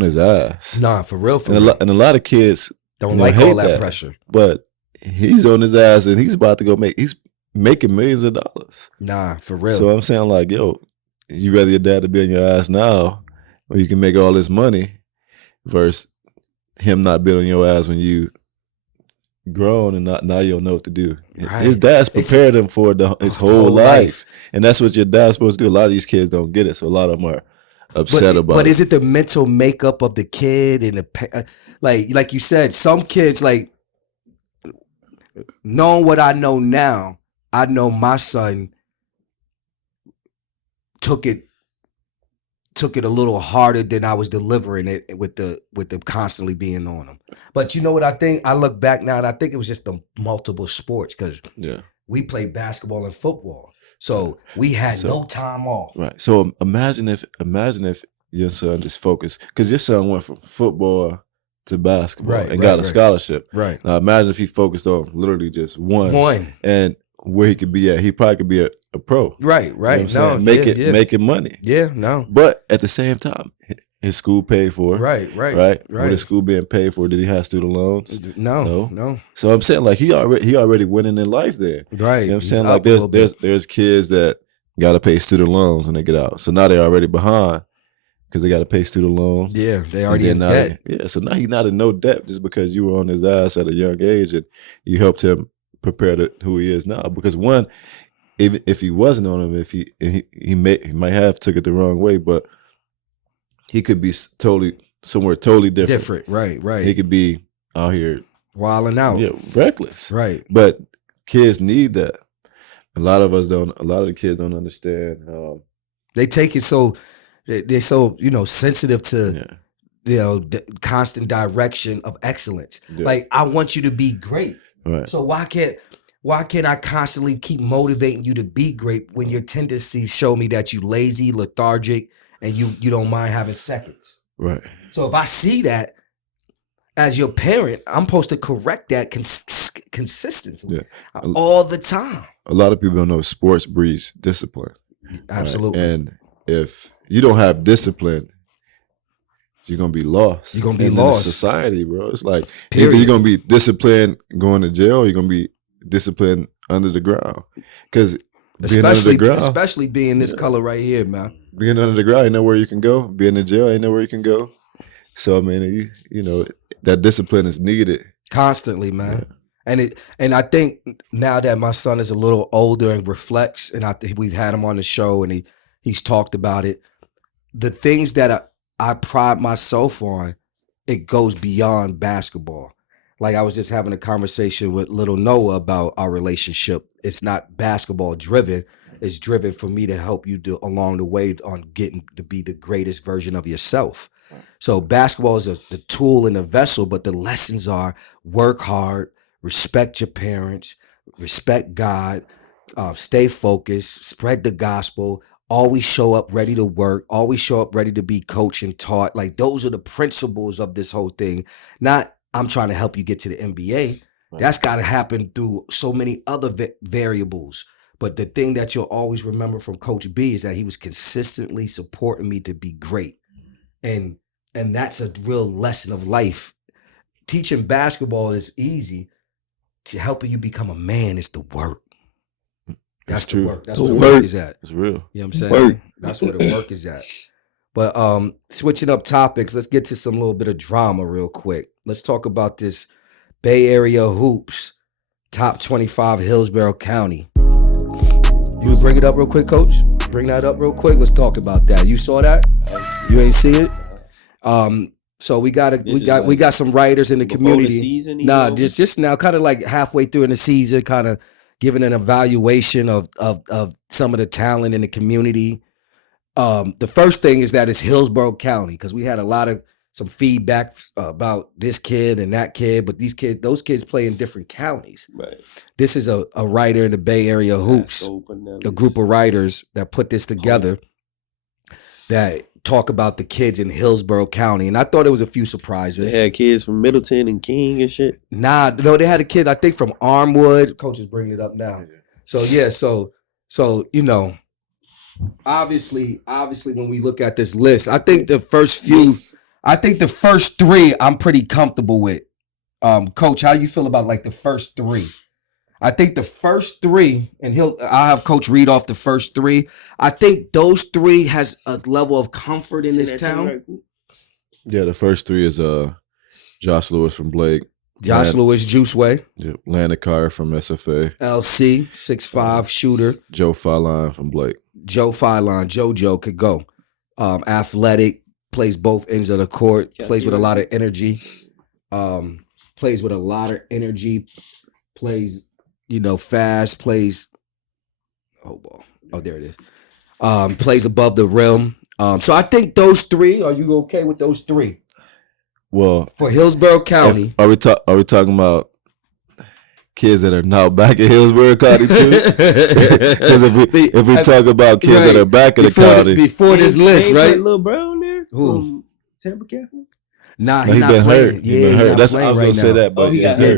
his ass. Nah, for real. And a lot of kids don't like all that pressure. But he's on his ass, and he's about to go he's making millions of dollars. Nah, for real. So I'm saying, like, yo, you rather your dad to be on your ass now, where you can make all this money, versus him not being on your ass when you grown and now you don't know what to do. Right. His dad's prepared him for his whole life. And that's what your dad's supposed to do. A lot of these kids don't get it, so a lot of them are upset about it. But is it the mental makeup of the kid and the like you said, some kids, like, knowing what I know now, I know my son took it a little harder than I was delivering it with the constantly being on him. But you know what I think? I look back now and I think it was just the multiple sports, because we played basketball and football, so we had no time off. Right. So imagine if your son just focused, because your son went from football to basketball and got a scholarship. Right. Now imagine if he focused on literally just one. And where he could be at, he probably could be a pro. Right. You know making money. Yeah, no. But at the same time, his school paid for it. Right. With his school being paid for, did he have student loans? No. So I'm saying, like, he already winning in life there. Right. You know what I'm saying? Like, there's kids that got to pay student loans when they get out. So now they're already behind because they got to pay student loans. Yeah, they already in debt. So now he's not in no debt just because you were on his ass at a young age and you helped him prepare to who he is now. Because one, if he wasn't on him, he might have took it the wrong way, but he could be somewhere totally different. Right. He could be out here wilding out. Yeah, reckless. Right. But kids need that. A lot of the kids don't understand. They take it so they're so, sensitive to the constant direction of excellence. Yeah. Like, I want you to be great. Right. So why can't I constantly keep motivating you to be great when your tendencies show me that you lazy, lethargic, and you don't mind having seconds? Right. So if I see that as your parent, I'm supposed to correct that consistently all the time. A lot of people don't know sports breeds discipline. Absolutely. Right? And if you don't have discipline, you're gonna be lost. You're gonna be lost in society, bro. It's like either you're gonna be disciplined going to jail, or you're gonna be disciplined under the ground. Because Especially being this color right here, man. Being under the ground, ain't nowhere you can go. Being in jail, ain't nowhere you can go. So I mean, you know, that discipline is needed Constantly, man. Yeah. And I think now that my son is a little older and reflects, and I think we've had him on the show and he's talked about it. The things that I pride myself on, it goes beyond basketball. Like I was just having a conversation with little Noah about our relationship. It's not basketball driven. It's driven for me to help you along the way on getting to be the greatest version of yourself. So basketball is the tool and the vessel, but the lessons are work hard, respect your parents, respect God, stay focused, spread the gospel, always show up ready to work, always show up ready to be coached and taught. Like those are the principles of this whole thing. Not I'm trying to help you get to the NBA. Right. That's got to happen through so many other variables. But the thing that you'll always remember from Coach B is that he was consistently supporting me to be great. And that's a real lesson of life. Teaching basketball is easy. To helping you become a man is the work. That's the work. That's where the work is at. It's real. You know what I'm saying? That's where the work is at. But switching up topics, let's get to some little bit of drama real quick. Let's talk about this Bay Area hoops, top 25 Hillsborough County. You bring it up real quick, Coach? Bring that up real quick. Let's talk about that. You saw that? You ain't see it? So we got some writers in the community. The season, just now, kind of like halfway through in the season, kind of giving an evaluation of some of the talent in the community. The first thing is that it's Hillsborough County, because we had some feedback about this kid and that kid, but those kids play in different counties. Right. This is a writer in the Bay Area hoops, a group of writers that put this together that talk about the kids in Hillsborough County. And I thought there was a few surprises. They had kids from Middleton and King and shit. No, they had a kid, I think, from Armwood. Coach is bringing it up now. So, yeah, so you know, obviously, when we look at this list, I think the first three I'm pretty comfortable with. Coach, how do you feel about like the first three? I think the first three, and I'll have Coach read off the first three. I think those three has a level of comfort in this town. Yeah, the first three is Josh Lewis from Blake. Lewis, Juiceway. Yeah, Landon Carr from SFA. LC, 6'5", shooter. Joe Filon from Blake. Joe Filon, JoJo could go. Athletic, plays both ends of the court, plays with a lot of energy. Plays, fast, plays. There it is. Plays above the rim. So I think those three. Are you okay with those three? Well, for Hillsborough County, are we talking about kids that are now back in Hillsborough County too? Because if we talk about kids that are back in the county before this list, right? Little Brown there from Tampa Catholic. Nah, he's not playing. He's been hurt. That's I was gonna say that, but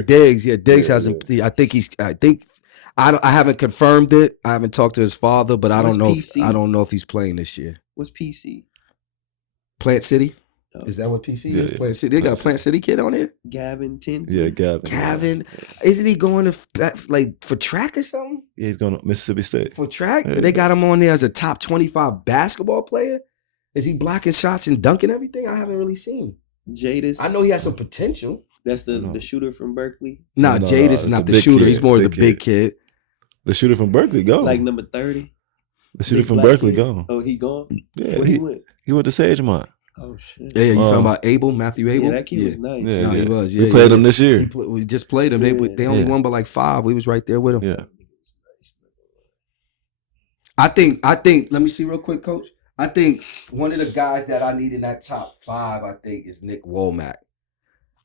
Diggs hasn't. I think I haven't confirmed it. I haven't talked to his father, but I don't know. I don't know if he's playing this year. What's PC? Plant City. Is that what PC is? Yeah. Plant City. They got a Plant City kid on there. Gavin Tinsley. Yeah, Gavin. Isn't he going to for track or something? Yeah, he's going to Mississippi State for track. Yeah. They got him on there as a top 25 basketball player. Is he blocking shots and dunking everything? I haven't really seen. Jadis. I know he has some potential. That's the shooter from Berkeley. No, Jadis is not the shooter. He's more the big kid. The shooter from Berkeley gone. Like number 30. The shooter from Berkeley gone. Oh, he gone? Yeah, where he went? He went to Sagemont. Oh shit! Yeah, you talking about Matthew Abel? Yeah, that kid was nice. Yeah, he was. Yeah, we played him this year. We just played him. They only won by like 5. We was right there with him. Yeah. I think. Let me see real quick, Coach. I think one of the guys that I need in that top 5, I think, is Nick Womack.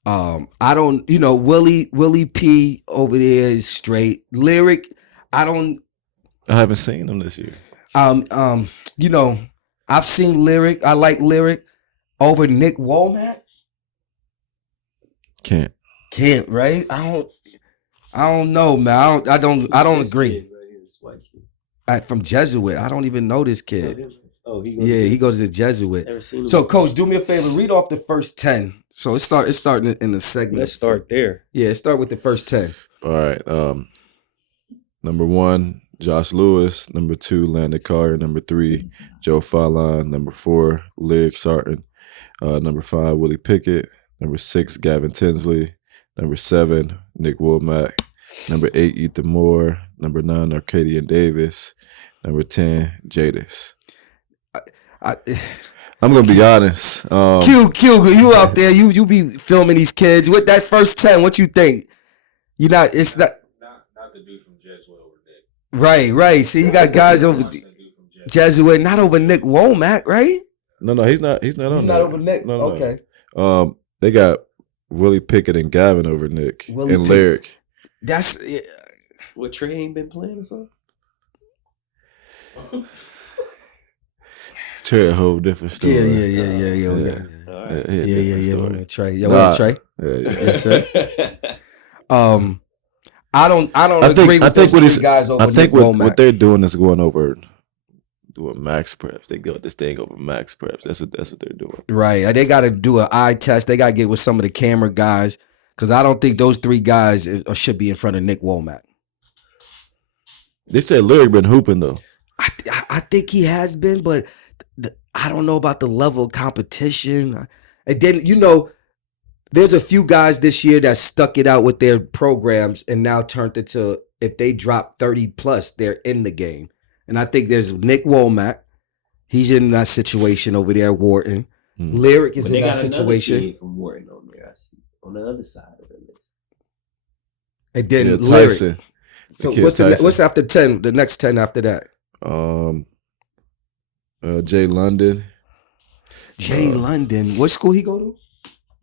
I don't. Willie P over there is straight. Lyric. I haven't seen him this year. I've seen Lyric. I like Lyric over Nick Womack. Can't, right? I don't know, man. I don't agree. From Jesuit. I don't even know this kid. He goes to Jesuit. So, Coach, do me a favor. Read off the first 10. So it's starting in the segment. Let's start there. Yeah, start with the first 10. All right. Number 1, Josh Lewis. Number 2, Landon Carter. Number 3, Joe Fallon. Number 4, Lyric Sarton. Number 5, Willie Pickett. Number 6, Gavin Tinsley. Number 7, Nick Womack. Number 8, Ethan Moore. Number 9, Arcadian Davis. Number 10, Jadis. I'm gonna be honest. Q, you out there? You be filming these kids with that first 10. What you think? You not? It's not the dude from Jesuit over Nick. Right. See, you got guys over Jesuit, not over Nick Womack, right? No, he's not. He's not on. He's there. not over Nick. No. Okay. They got Willie Pickett and Gavin over Nick and Lyric. That's What, Trey ain't been playing or something? Trey a whole different story. Yeah. All right. Yeah. Trey. Yo, what up, Trey? Yeah. Yes, sir. I don't agree with those three guys over Nick Womack. What they're doing is doing max preps. They go this thing over max preps. That's what they're doing. Right. They got to do an eye test. They got to get with some of the camera guys because I don't think those three guys should be in front of Nick Womack. They said Lyric been hooping though. I think he has been, but I don't know about the level of competition. And then, there's a few guys this year that stuck it out with their programs and now turned into, if they drop 30 plus, they're in the game. And I think there's Nick Womack. He's in that situation over there, Wharton. Lyric is in that situation. They got another kid from Wharton on there, I see, on the other side of the list. And then Tyson. Lyric. So what's after 10? The next 10 after that? Jay London. Jay London. What school he go to?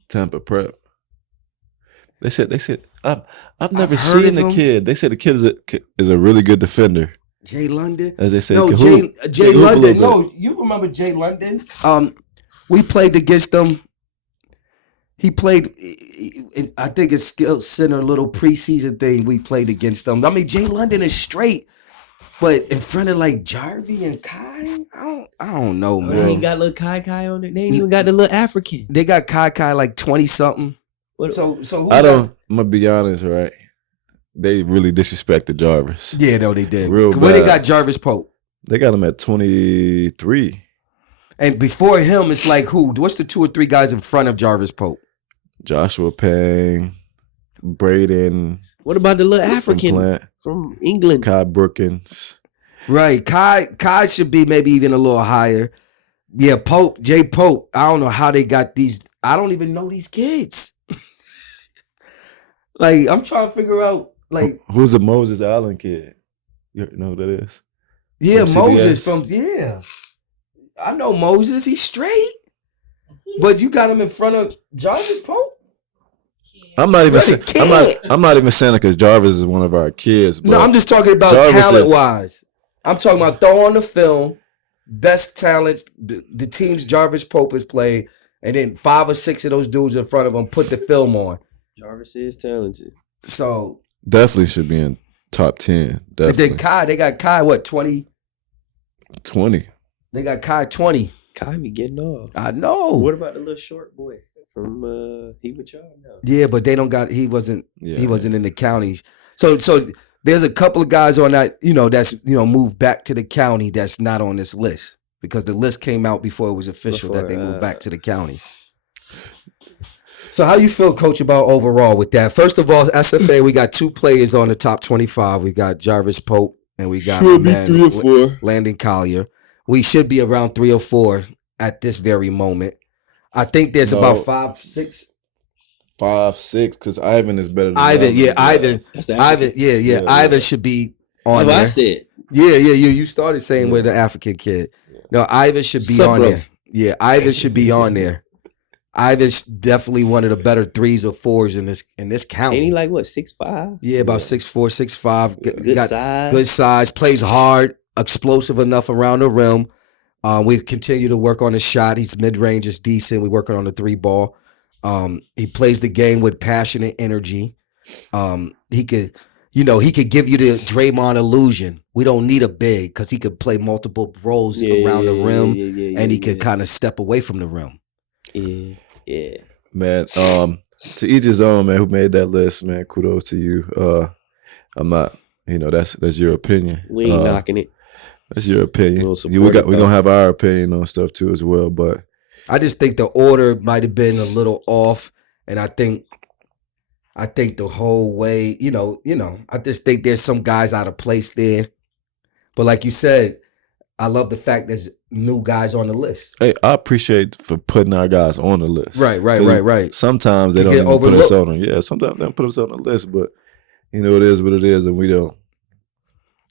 Tampa Prep. They said I've never seen the kid. They said the kid is a really good defender. Jay London. As they say, no, Jay London. No, you remember Jay London? We played against them. He played, I think it's Skill Center, little preseason thing. We played against them. I mean, Jay London is straight, but in front of like Jarvie and Kai, I don't know, man. They ain't got little Kai on it. They ain't even got the little African. They got Kai like 20 something. So who's I'm gonna be honest, right? They really disrespected Jarvis. Yeah, no, they did. Real Where bad. they got Jarvis Pope? They got him at 23. And before him, it's like who? What's the 2 or 3 guys in front of Jarvis Pope? Joshua Payne, Braden. What about the little African from England? Kai Brookins. Right. Kai should be maybe even a little higher. Yeah, Jay Pope. I don't know how they got these. I don't even know these kids. Like, I'm trying to figure out, like. Who's the Moses Allen kid? You know who that is? Yeah, from Moses CBS? I know Moses. He's straight. But you got him in front of Jarvis Pope? I'm not even saying it because Jarvis is one of our kids. But no, I'm just talking about talent-wise. I'm talking about throw on the film, best talents, the teams Jarvis Pope has played, and then 5 or 6 of those dudes in front of him put the film on. Jarvis is talented. So definitely should be in top 10. Definitely. And then Kai, they got Kai, what, 20? 20. They got Kai 20. Kai be getting off. I know. What about the little short boy from he with y'all now? Yeah, but they don't got he wasn't in the counties. So there's a couple of guys on that, that's moved back to the county that's not on this list because the list came out before it was official that they moved back to the county. So how you feel, Coach, about overall with that? First of all, SFA, we got 2 players on the top 25. We got Jarvis Pope and we got 3 or 4. Landon Collier. We should be around 3 or 4 at this very moment. I think there's about 5, 6. 5, 6, because Ivan is better than Ivan. Yeah, Ivan. That's Ivan. Yeah. Ivan should be on there. I said. Yeah. You started saying we're the African kid. No, Ivan should be on there. Yeah, Ivan should be on there. Ivan's definitely one of the better 3s or 4s in this county. Ain't he like what, 6'5"? Yeah, about 6'4", 6'5". Good size. Good size. Plays hard. Explosive enough around the rim. We continue to work on his shot. He's mid-range is decent. We're working on the 3 ball. He plays the game with passion and energy. He could give you the Draymond illusion. We don't need a big because he could play multiple roles around the rim, and he could kind of step away from the rim. Yeah. Man, to each his own, man, who made that list, man, kudos to you. I'm not that's your opinion. We ain't knocking it. That's your opinion. We're gonna have our opinion on stuff too as well. But I just think the order might have been a little off, and I think the whole way, I just think there's some guys out of place there. But like you said, I love the fact there's new guys on the list. Hey, I appreciate for putting our guys on the list. Right. Sometimes they don't even put us on them. Yeah, sometimes they don't put us on the list, but it is what it is, and we don't.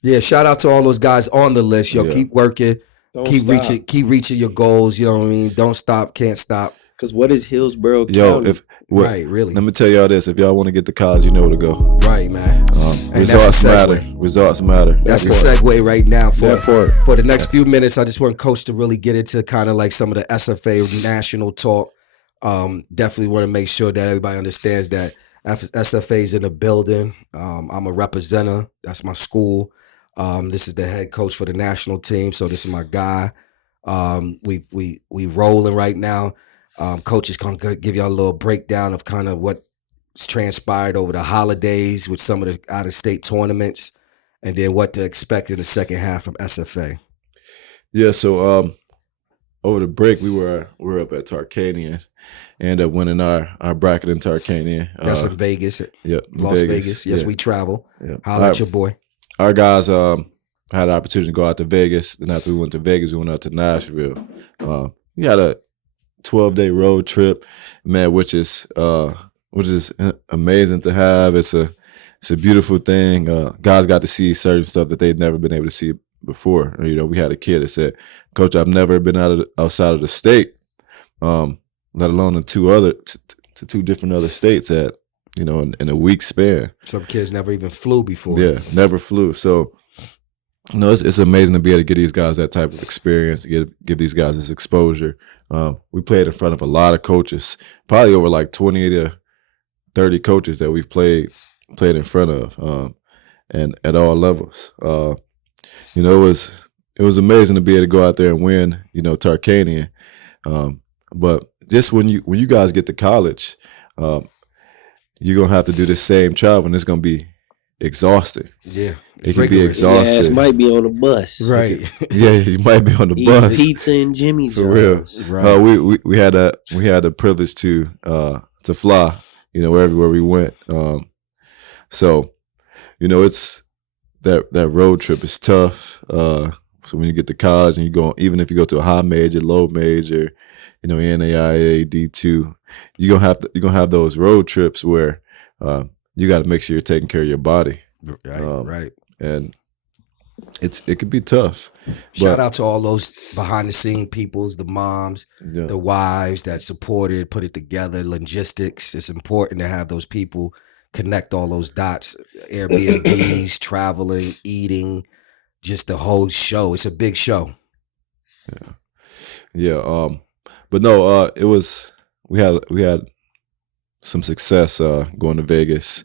Yeah, shout out to all those guys on the list. Yo, keep working, keep reaching your goals. You know what I mean? Don't stop, can't stop. Because what is Hillsborough County? Really. Let me tell y'all this: if y'all want to get to college, you know where to go. Right, man. Results matter. Results matter. That's the segue right now for the next few minutes. I just want Coach to really get into kind of like some of the SFA national talk. Definitely want to make sure that everybody understands that SFA is in the building. I'm a representative. That's my school. This is the head coach for the national team, so this is my guy. We rolling right now. Coach is gonna give y'all a little breakdown of kind of what's transpired over the holidays with some of the out-of-state tournaments, and then what to expect in the second half from SFA. Yeah, so over the break we were up at Tarkanian, ended up winning our bracket in Tarkanian. That's in Vegas. Yep, Las Vegas. Yes, we travel. Yep. Holla at your boy. Our guys had the opportunity to go out to Vegas. Then after we went to Vegas, we went out to Nashville. We had a 12-day road trip, man, which is amazing to have. It's a beautiful thing. Guys got to see certain stuff that they'd never been able to see before. We had a kid that said, "Coach, I've never been outside of the state, let alone in two different other states at in a week span." Some kids never even flew before. Yeah, never flew. So it's amazing to be able to give these guys that type of experience, give these guys this exposure. We played in front of a lot of coaches, probably over like 20 to 30 coaches that we've played in front of, and at all levels. It was amazing to be able to go out there and win, Tarkanian. But just when you guys get to college, you're gonna have to do the same travel, and it's gonna be exhausting. Yeah, it can be exhausting. Your ass might be on the bus, right? Yeah, you might be on the bus. Pizza and Jimmy for real. Right. We had the privilege to fly, everywhere we went. So it's that road trip is tough. So when you get to college and you go, even if you go to a high major, low major, NAIA, D2, you're gonna have those road trips where you got to make sure you're taking care of your body. Right. And it could be tough. Shout out to all those behind the scene peoples, the moms, the wives that supported, put it together, logistics. It's important to have those people connect all those dots, Airbnbs, traveling, eating, just the whole show. It's a big show. Yeah. But no, we had some success going to Vegas,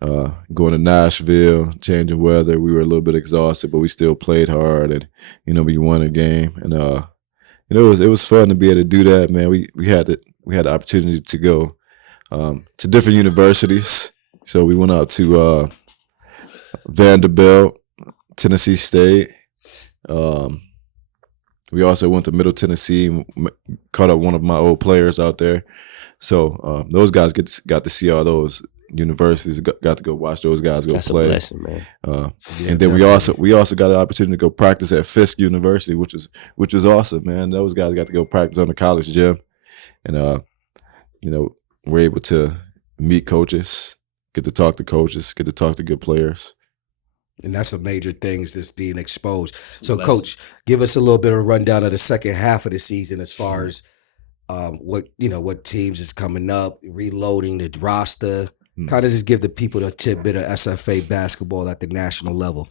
going to Nashville, changing weather. We were a little bit exhausted, but we still played hard, and we won a game. And it was fun to be able to do that, man. We had the opportunity to go to different universities. So we went out to Vanderbilt, Tennessee State. We also went to Middle Tennessee, caught up one of my old players out there. So those guys got to see all those universities, got to go watch those guys go That's play. That's a blessing, man. And then we also got an opportunity to go practice at Fisk University, which was awesome, man. Those guys got to go practice on the college gym, and we're able to meet coaches, get to talk to coaches, get to talk to good players. And that's a major thing, is just being exposed. So, Coach, give us a little bit of a rundown of the second half of the season as far as what teams is coming up, reloading the roster. Kind of just give the people a tidbit of SFA basketball at the national level.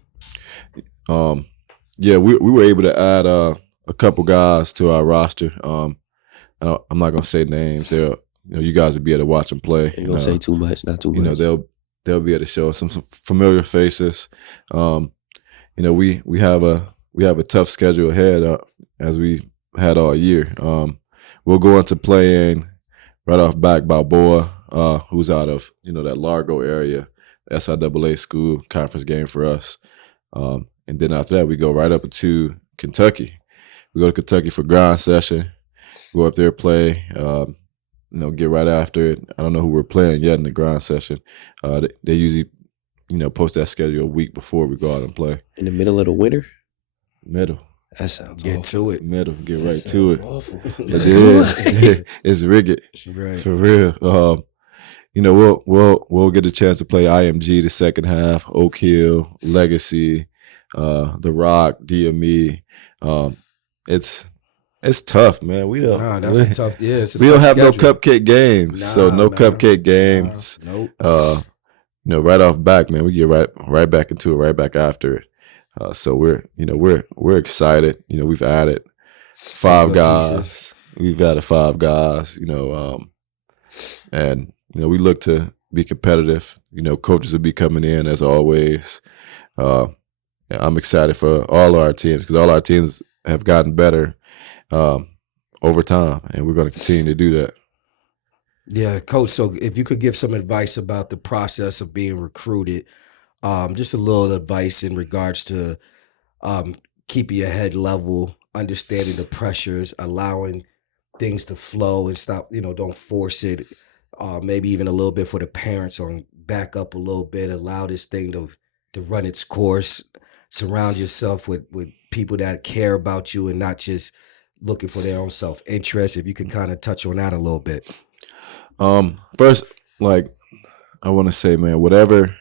Yeah, we were able to add a couple guys to our roster. I'm not gonna say names. You guys will be able to watch them play. Ain't gonna say too much, not too much. They'll be able to show some familiar faces. We have a tough schedule ahead as we had all year. We'll go into playing right off back Balboa, who's out of that Largo area. SIAA school conference game for us. And then after that, we go right up to Kentucky. We go to Kentucky for grind session. Go up there, play. Get right after it. I don't know who we're playing yet in the grind session. They usually, post that schedule a week before we go out and play. In the middle of the winter? Middle. That sounds Get awful. to it. Middle. Get right to it. Awful. It's rigged. Right. For real. We'll get a chance to play IMG the second half, Oak Hill, Legacy, The Rock, DME. It's tough, man. We don't. Nah, that's a tough. Yeah, it's a we tough don't have schedule. no cupcake games, no cupcake games. Nope. Right off back, man, we get right back into it, right back after it. So we're excited. We've added 5 guys. Pieces. We've added 5 guys. And we look to be competitive. Coaches will be coming in as always. I'm excited for all our teams because all our teams have gotten better over time, and we're going to continue to do that. Yeah, Coach. So if you could give some advice about the process of being recruited, just a little advice in regards to keeping your head level, understanding the pressures, allowing things to flow and stop, don't force it. Maybe even a little bit for the parents on back up a little bit, allow this thing to run its course, surround yourself with people that care about you and not just looking for their own self-interest. If you could kind of touch on that a little bit. First, I want to say, man, whatever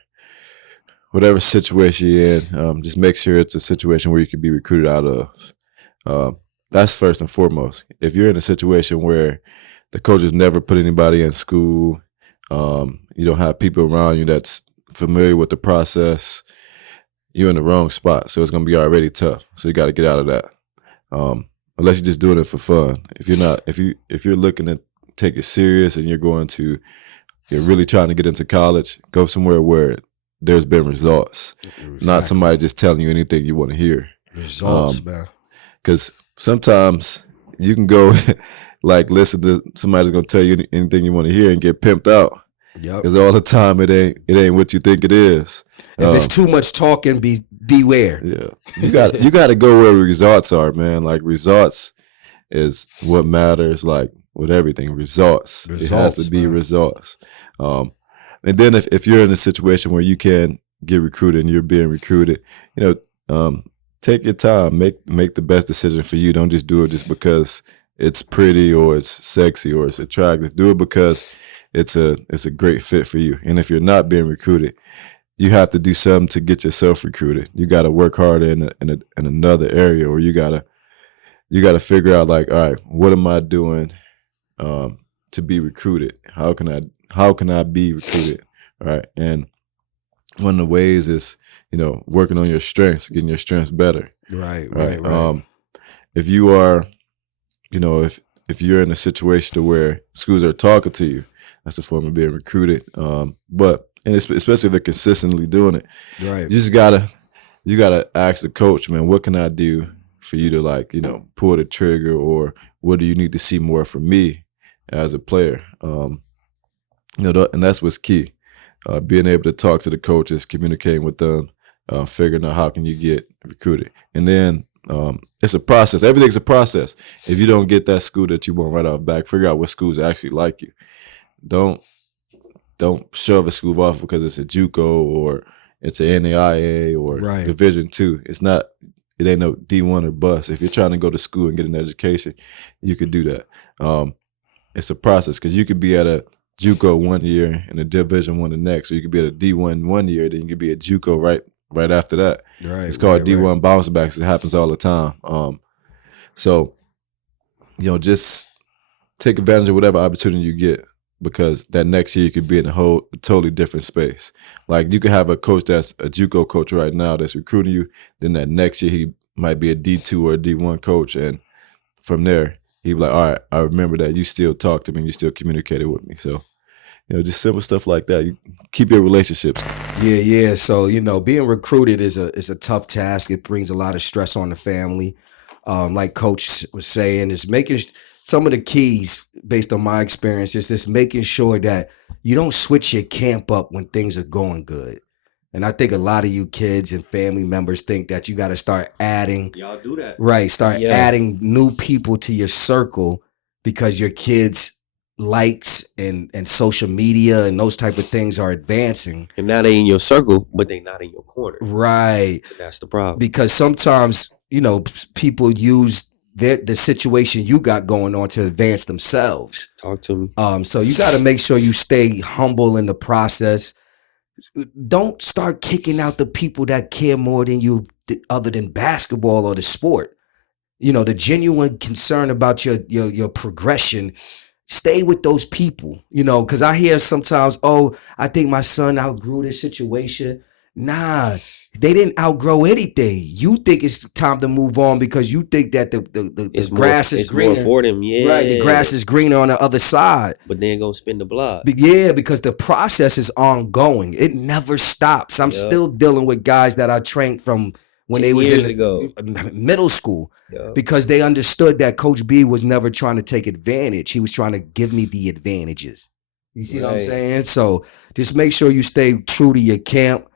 situation you're in, just make sure it's a situation where you can be recruited out of. That's first and foremost. If you're in a situation where the coaches never put anybody in school, you don't have people around you that's familiar with the process, you're in the wrong spot. So it's going to be already tough. So you got to get out of that. Unless you're just doing it for fun. If you're looking to take it serious and you're really trying to get into college, go somewhere where there's been results, not somebody just telling you anything you want to hear. Results, man. Because sometimes you can go listen to somebody's gonna tell you anything you want to hear and get pimped out. Yep. Because all the time it ain't what you think it is. If it's too much talking, beware. Yeah, you got to go where results are, man. Results is what matters. With everything, results. It has to be man. Results. And then if you're in a situation where you can get recruited and you're being recruited, take your time, make the best decision for you. Don't just do it just because it's pretty or it's sexy or it's attractive. Do it because it's a great fit for you. And if you're not being recruited, you have to do something to get yourself recruited. You got to work harder in another area, or you gotta figure out all right, what am I doing to be recruited? How can I be recruited? All right. And one of the ways is, working on your strengths, getting your strengths better. Right. If you are, if you're in a situation to where schools are talking to you, that's a form of being recruited. And especially if they're consistently doing it, right. You gotta ask the coach, man, what can I do for you to pull the trigger, or what do you need to see more from me as a player? And that's what's key. Being able to talk to the coaches, communicating with them, figuring out how can you get recruited. And then it's a process. Everything's a process. If you don't get that school that you want right off the back, figure out what schools actually like you. Don't shove a school off because it's a JUCO or it's an NAIA or Division II. It ain't no D1 or bust. If you're trying to go to school and get an education, you could do that. It's a process because you could be at a JUCO one year and a Division I the next, or you could be at a D1 one year, then you could be at JUCO right after that. Right, it's called D1 bounce backs. It happens all the time. So just take advantage of whatever opportunity you get, because that next year you could be in a totally different space. You could have a coach that's a JUCO coach right now that's recruiting you. Then that next year he might be a D2 or a D1 coach, and from there he'd be like, all right, I remember that you still talked to me and you still communicated with me. So, just simple stuff like that. You keep your relationships. Yeah. So, being recruited is a tough task. It brings a lot of stress on the family. Like Coach was saying, is making some of the keys based on my experience is just making sure that you don't switch your camp up when things are going good. And I think a lot of you kids and family members think that you got to start adding. Y'all do that. Right. Start adding new people to your circle because your kids' likes and social media and those type of things are advancing. And now they in your circle, but they not in your corner. Right. That's the problem. Because sometimes, people use the situation you got going on to advance themselves. Talk to me. So you got to make sure you stay humble in the process. Don't start kicking out the people that care more than you other than basketball or the sport. The genuine concern about your progression, stay with those people, because I hear sometimes, I think my son outgrew this situation. Nah, they didn't outgrow anything. You think it's time to move on because you think that the grass is greener. It's more for them, yeah. Right, the grass is greener on the other side. But then go spin the block. Yeah, because the process is ongoing. It never stops. I'm still dealing with guys that I trained from when they was in middle school because they understood that Coach B was never trying to take advantage. He was trying to give me the advantages. You see what I'm saying? So just make sure you stay true to your camp.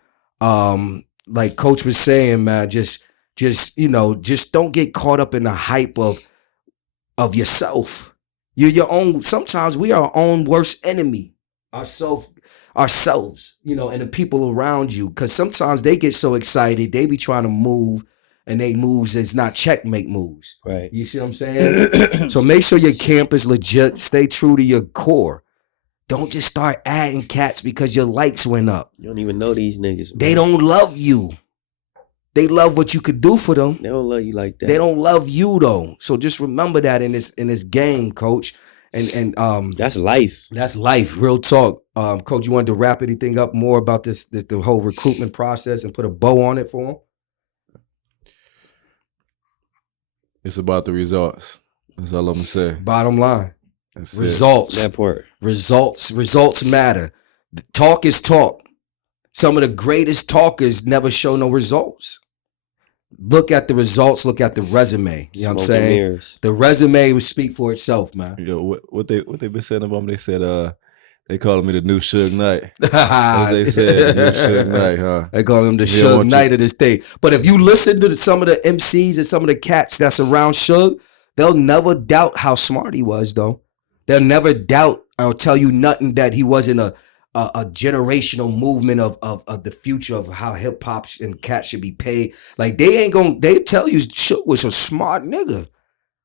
Like Coach was saying, man, just don't get caught up in the hype of yourself. You're your own. Sometimes we are our own worst enemy. Ourselves, and the people around you. Because sometimes they get so excited, they be trying to move, and they moves is not checkmate moves. Right. You see what I'm saying? So make sure your camp is legit. Stay true to your core. Don't just start adding cats because your likes went up. You don't even know these niggas, man. They don't love you. They love what you could do for them. They don't love you like that. They don't love you though. So just remember that in this game, Coach. And that's life. That's life. Real talk. Coach, you wanted to wrap anything up more about the whole recruitment process and put a bow on it for them? It's about the results. That's all I'm gonna say. Bottom line. That's results. That part. Results matter. Talk is talk. Some of the greatest talkers never show no results. Look at the results. Look at the resume. You know what I'm saying? Mirrors. The resume will speak for itself, man. What they been saying about me? They said they called me the new Suge Knight. As they said, the new Suge Knight, huh? They call him the Suge Knight of this day. But if you listen to some of the MCs and some of the cats that's around Suge, they'll never doubt how smart he was, though. They'll never doubt or tell you nothing that he wasn't a generational movement of the future of how hip hop and cats should be paid. Like they tell you Suge was a smart nigga.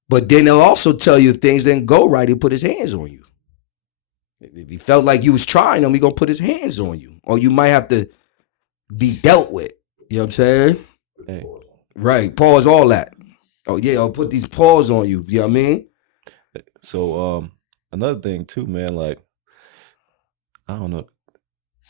But then they'll also tell you if things didn't go right, he'll put his hands on you. If he felt like you was trying him, he gonna put his hands on you. Or you might have to be dealt with. You know what I'm saying? Hey. Right. Pause all that. Oh yeah, I'll put these paws on you. You know what I mean? So another thing too, man, like I don't know.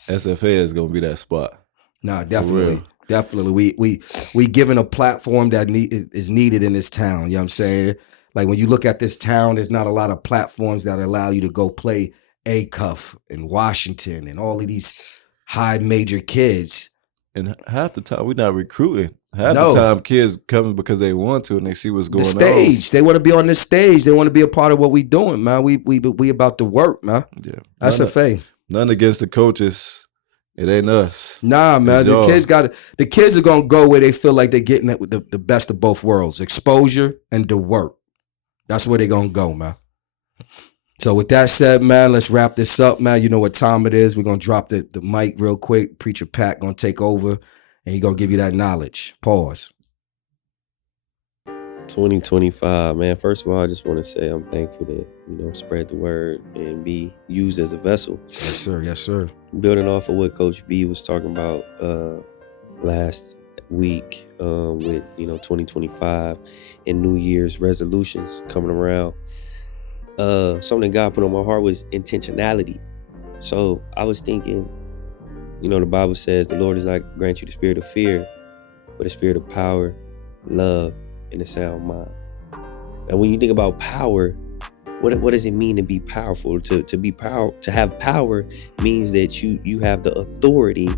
SFA is gonna be that spot. Nah, definitely. Definitely. We given a platform that is needed in this town. You know what I'm saying? Like when you look at this town, there's not a lot of platforms that allow you to go play A-Cuff in Washington and all of these high major kids. And half the time we're not recruiting. Half the time kids coming because they want to and they see what's going on. The stage. They want to be on the stage. They want to be a part of what we doing, man. We about to work, man. Yeah. That's a fact. Nothing against the coaches. It ain't us. Nah, man. The kids are gonna go where they feel like they're getting the best of both worlds. Exposure and the work. That's where they're gonna go, man. So with that said, man, let's wrap this up, man. You know what time it is. We're gonna drop the mic real quick. Preacher Pat gonna take over and he gonna give you that knowledge. Pause. 2025, man. First of all, I just want to say I'm thankful to, spread the word and be used as a vessel. Yes, sir. Yes, sir. Building off of what Coach B was talking about last week with, 2025 and New Year's resolutions coming around. Something God put on my heart was intentionality. So I was thinking, the Bible says the Lord does not grant you the spirit of fear, but a spirit of power, love, and a sound mind. And when you think about power, what does it mean to be powerful? To have power means that you have the authority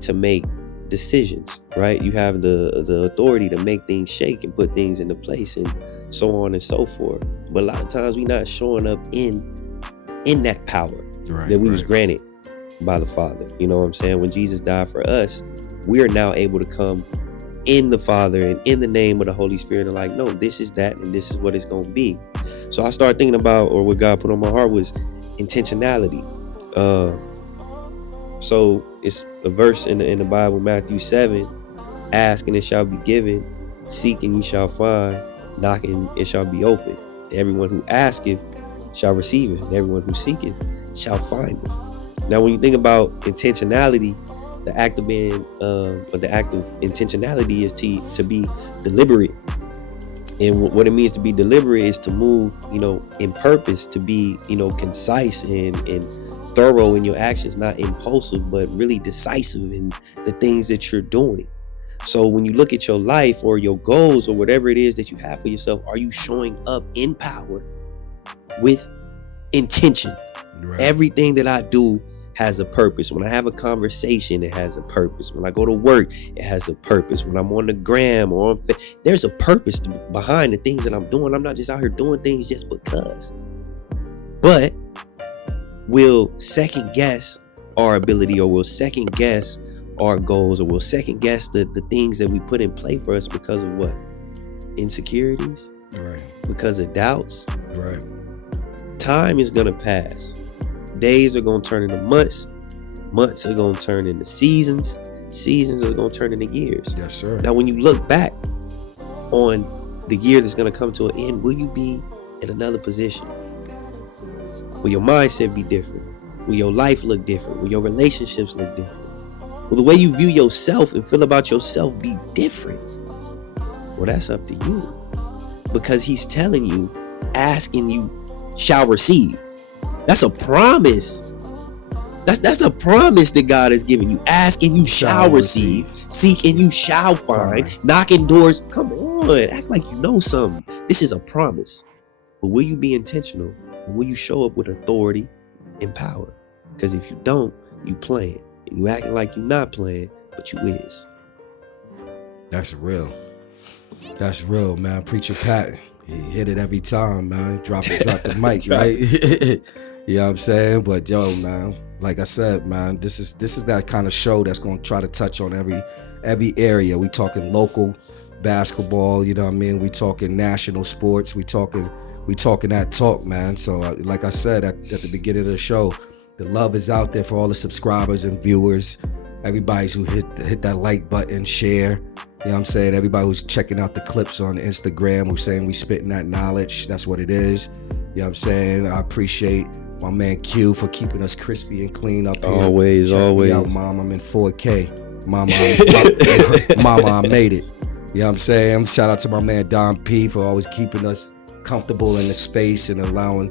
to make decisions, right? You have the authority to make things shake and put things into place and so on and so forth. But a lot of times we're not showing up in that power. that we was granted by the Father. You know what I'm saying? When Jesus died for us, we are now able to come in the Father and in the name of the Holy Spirit and like, no, this is that and this is what it's going to be. So I started thinking about, or what God put on my heart was intentionality. So it's a verse in the Bible, Matthew 7, ask and it shall be given, seek and ye shall find, knock and it shall be open. Everyone who asketh shall receive it, and everyone who seeketh shall find it. Now, when you think about intentionality, the act of being, or the act of intentionality is to be deliberate. And what it means to be deliberate is to move, in purpose, to be, concise and thorough in your actions, not impulsive, but really decisive in the things that you're doing. So when you look at your life or your goals or whatever it is that you have for yourself, are you showing up in power with intention? Right. Everything that I do has a purpose. When I have a conversation, it has a purpose. When I go to work, it has a purpose. When I'm on the gram or on there's a purpose behind the things that I'm doing. I'm not just out here doing things just because. But we'll second guess our ability, or we'll second guess our goals, or we'll second guess the things that we put in play for us because of what? Insecurities. Right. Because of doubts. Right. Time is gonna pass. Days are gonna turn into months. Months are gonna turn into seasons. Seasons are gonna turn into years. Yes, sir. Now, when you look back on the year that's gonna come to an end, will you be in another position? Will your mindset be different? Will your life look different? Will your relationships look different? Will the way you view yourself and feel about yourself be different? Well, that's up to you. Because he's telling you, ask and you shall receive. That's a promise. That's a promise that God has given you. Ask and you shall receive. Seek and you shall find. Knocking doors. Come on, act like you know something. This is a promise. But will you be intentional? And will you show up with authority and power? Because if you don't, you playing. And you acting like you're not playing, but you is. That's real. That's real, man. Preacher Pat, he hit it every time, man. Drop the mic, right? You know what I'm saying? But yo, man, like I said, man, this is that kind of show that's gonna try to touch on every area. We talking local basketball, you know what I mean? We talking national sports. We talking that talk, man. So like I said at the beginning of the show, the love is out there for all the subscribers and viewers. Everybody who hit that like button, share. You know what I'm saying? Everybody who's checking out the clips on Instagram, who's saying we spitting that knowledge. That's what it is. You know what I'm saying? I appreciate my man Q for keeping us crispy and clean up here. Always. Me out, Mom, I'm in 4K. Mama, I made it. You know what I'm saying? Shout out to my man Don P for always keeping us comfortable in the space and allowing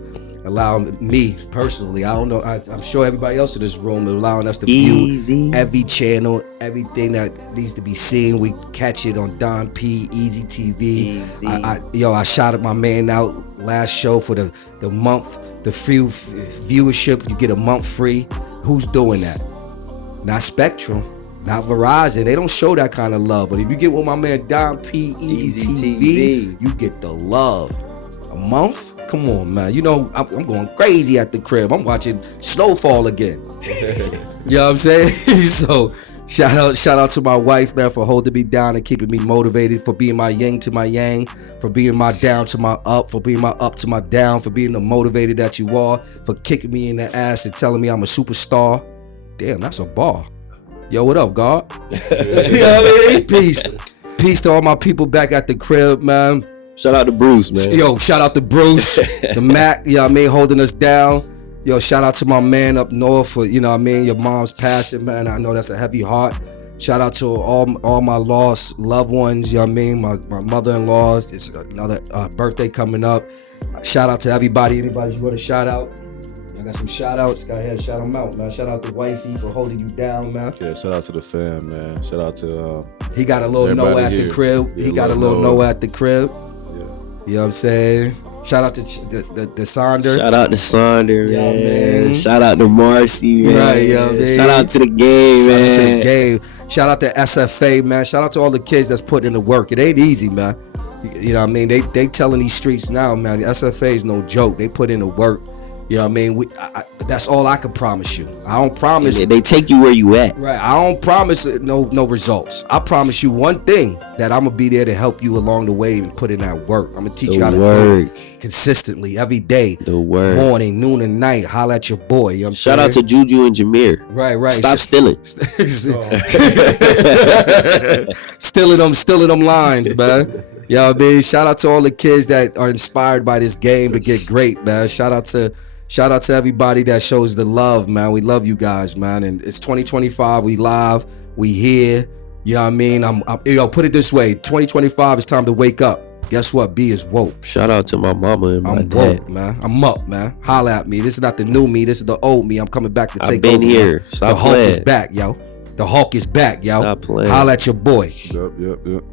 me personally, I don't know, I'm sure everybody else in this room, allowing us to view every channel, everything that needs to be seen. We catch it on Don P, Easy TV. I shouted my man out last show for the month, the free viewership. You get a month free. Who's doing that? Not Spectrum, not Verizon. They don't show that kind of love. But if you get with my man Don P, Easy TV, you get the love. A month? Come on, man. You know, I'm going crazy at the crib. I'm watching Snowfall again. You know what I'm saying? So shout out to my wife, man, for holding me down and keeping me motivated, for being my yin to my yang, for being my down to my up, for being my up to my down, for being the motivated that you are, for kicking me in the ass and telling me I'm a superstar. Damn, that's a bar. Yo, what up, God? You know what I mean? Peace to all my people back at the crib, man. Shout out to Bruce, man. Yo, shout out to Bruce, the Mac, you know what I mean, holding us down. Yo, shout out to my man up north for, you know what I mean, your mom's passing, man. I know that's a heavy heart. Shout out to all my lost loved ones, you know what I mean, my mother-in-law. It's another birthday coming up. Shout out to everybody you want to shout out. I got some shout outs. Go ahead, shout them out, man. Shout out to Wifey for holding you down, man. Yeah, shout out to the fam, man. Shout out to he got a little Noah at the crib. Yeah, he got a little Noah at the crib. You know what I'm saying? Shout out to the Sanders. Shout out to Sanders, man. Man. Shout out to Marcy, man. Right, you know what I mean? Shout out to the game, man. Shout out to SFA, man. Shout out to all the kids that's putting in the work. It ain't easy, man. You know what I mean? They telling these streets now, man. SFA is no joke. They put in the work. You know what I mean? That's all I can promise you. I don't promise. They take you where you at. Right. I don't promise no results. I promise you one thing, that I'm gonna be there to help you along the way and put in that work. I'm gonna teach you how to do it consistently every day. The word. Morning, noon, and night. Holla at your boy. You know what I'm Shout saying? out to Juju and Jameer. Right. Stop stealing. Stealing them lines, man. You know what I mean? Shout out to all the kids that are inspired by this game to get great, man. Shout out to everybody that shows the love, man. We love you guys, man. And it's 2025. We live. We here. You know what I mean? I'm put it this way. 2025 is time to wake up. Guess what? B is woke. Shout out to my mama and my I'm dad. woke, man. I'm up, man. Holla at me. This is not the new me. This is the old me. I'm coming back to take over. I've been here. Man. Stop the playing. Hulk is back, yo. The Hulk is back, yo. Stop playing. Holla at your boy. Yep.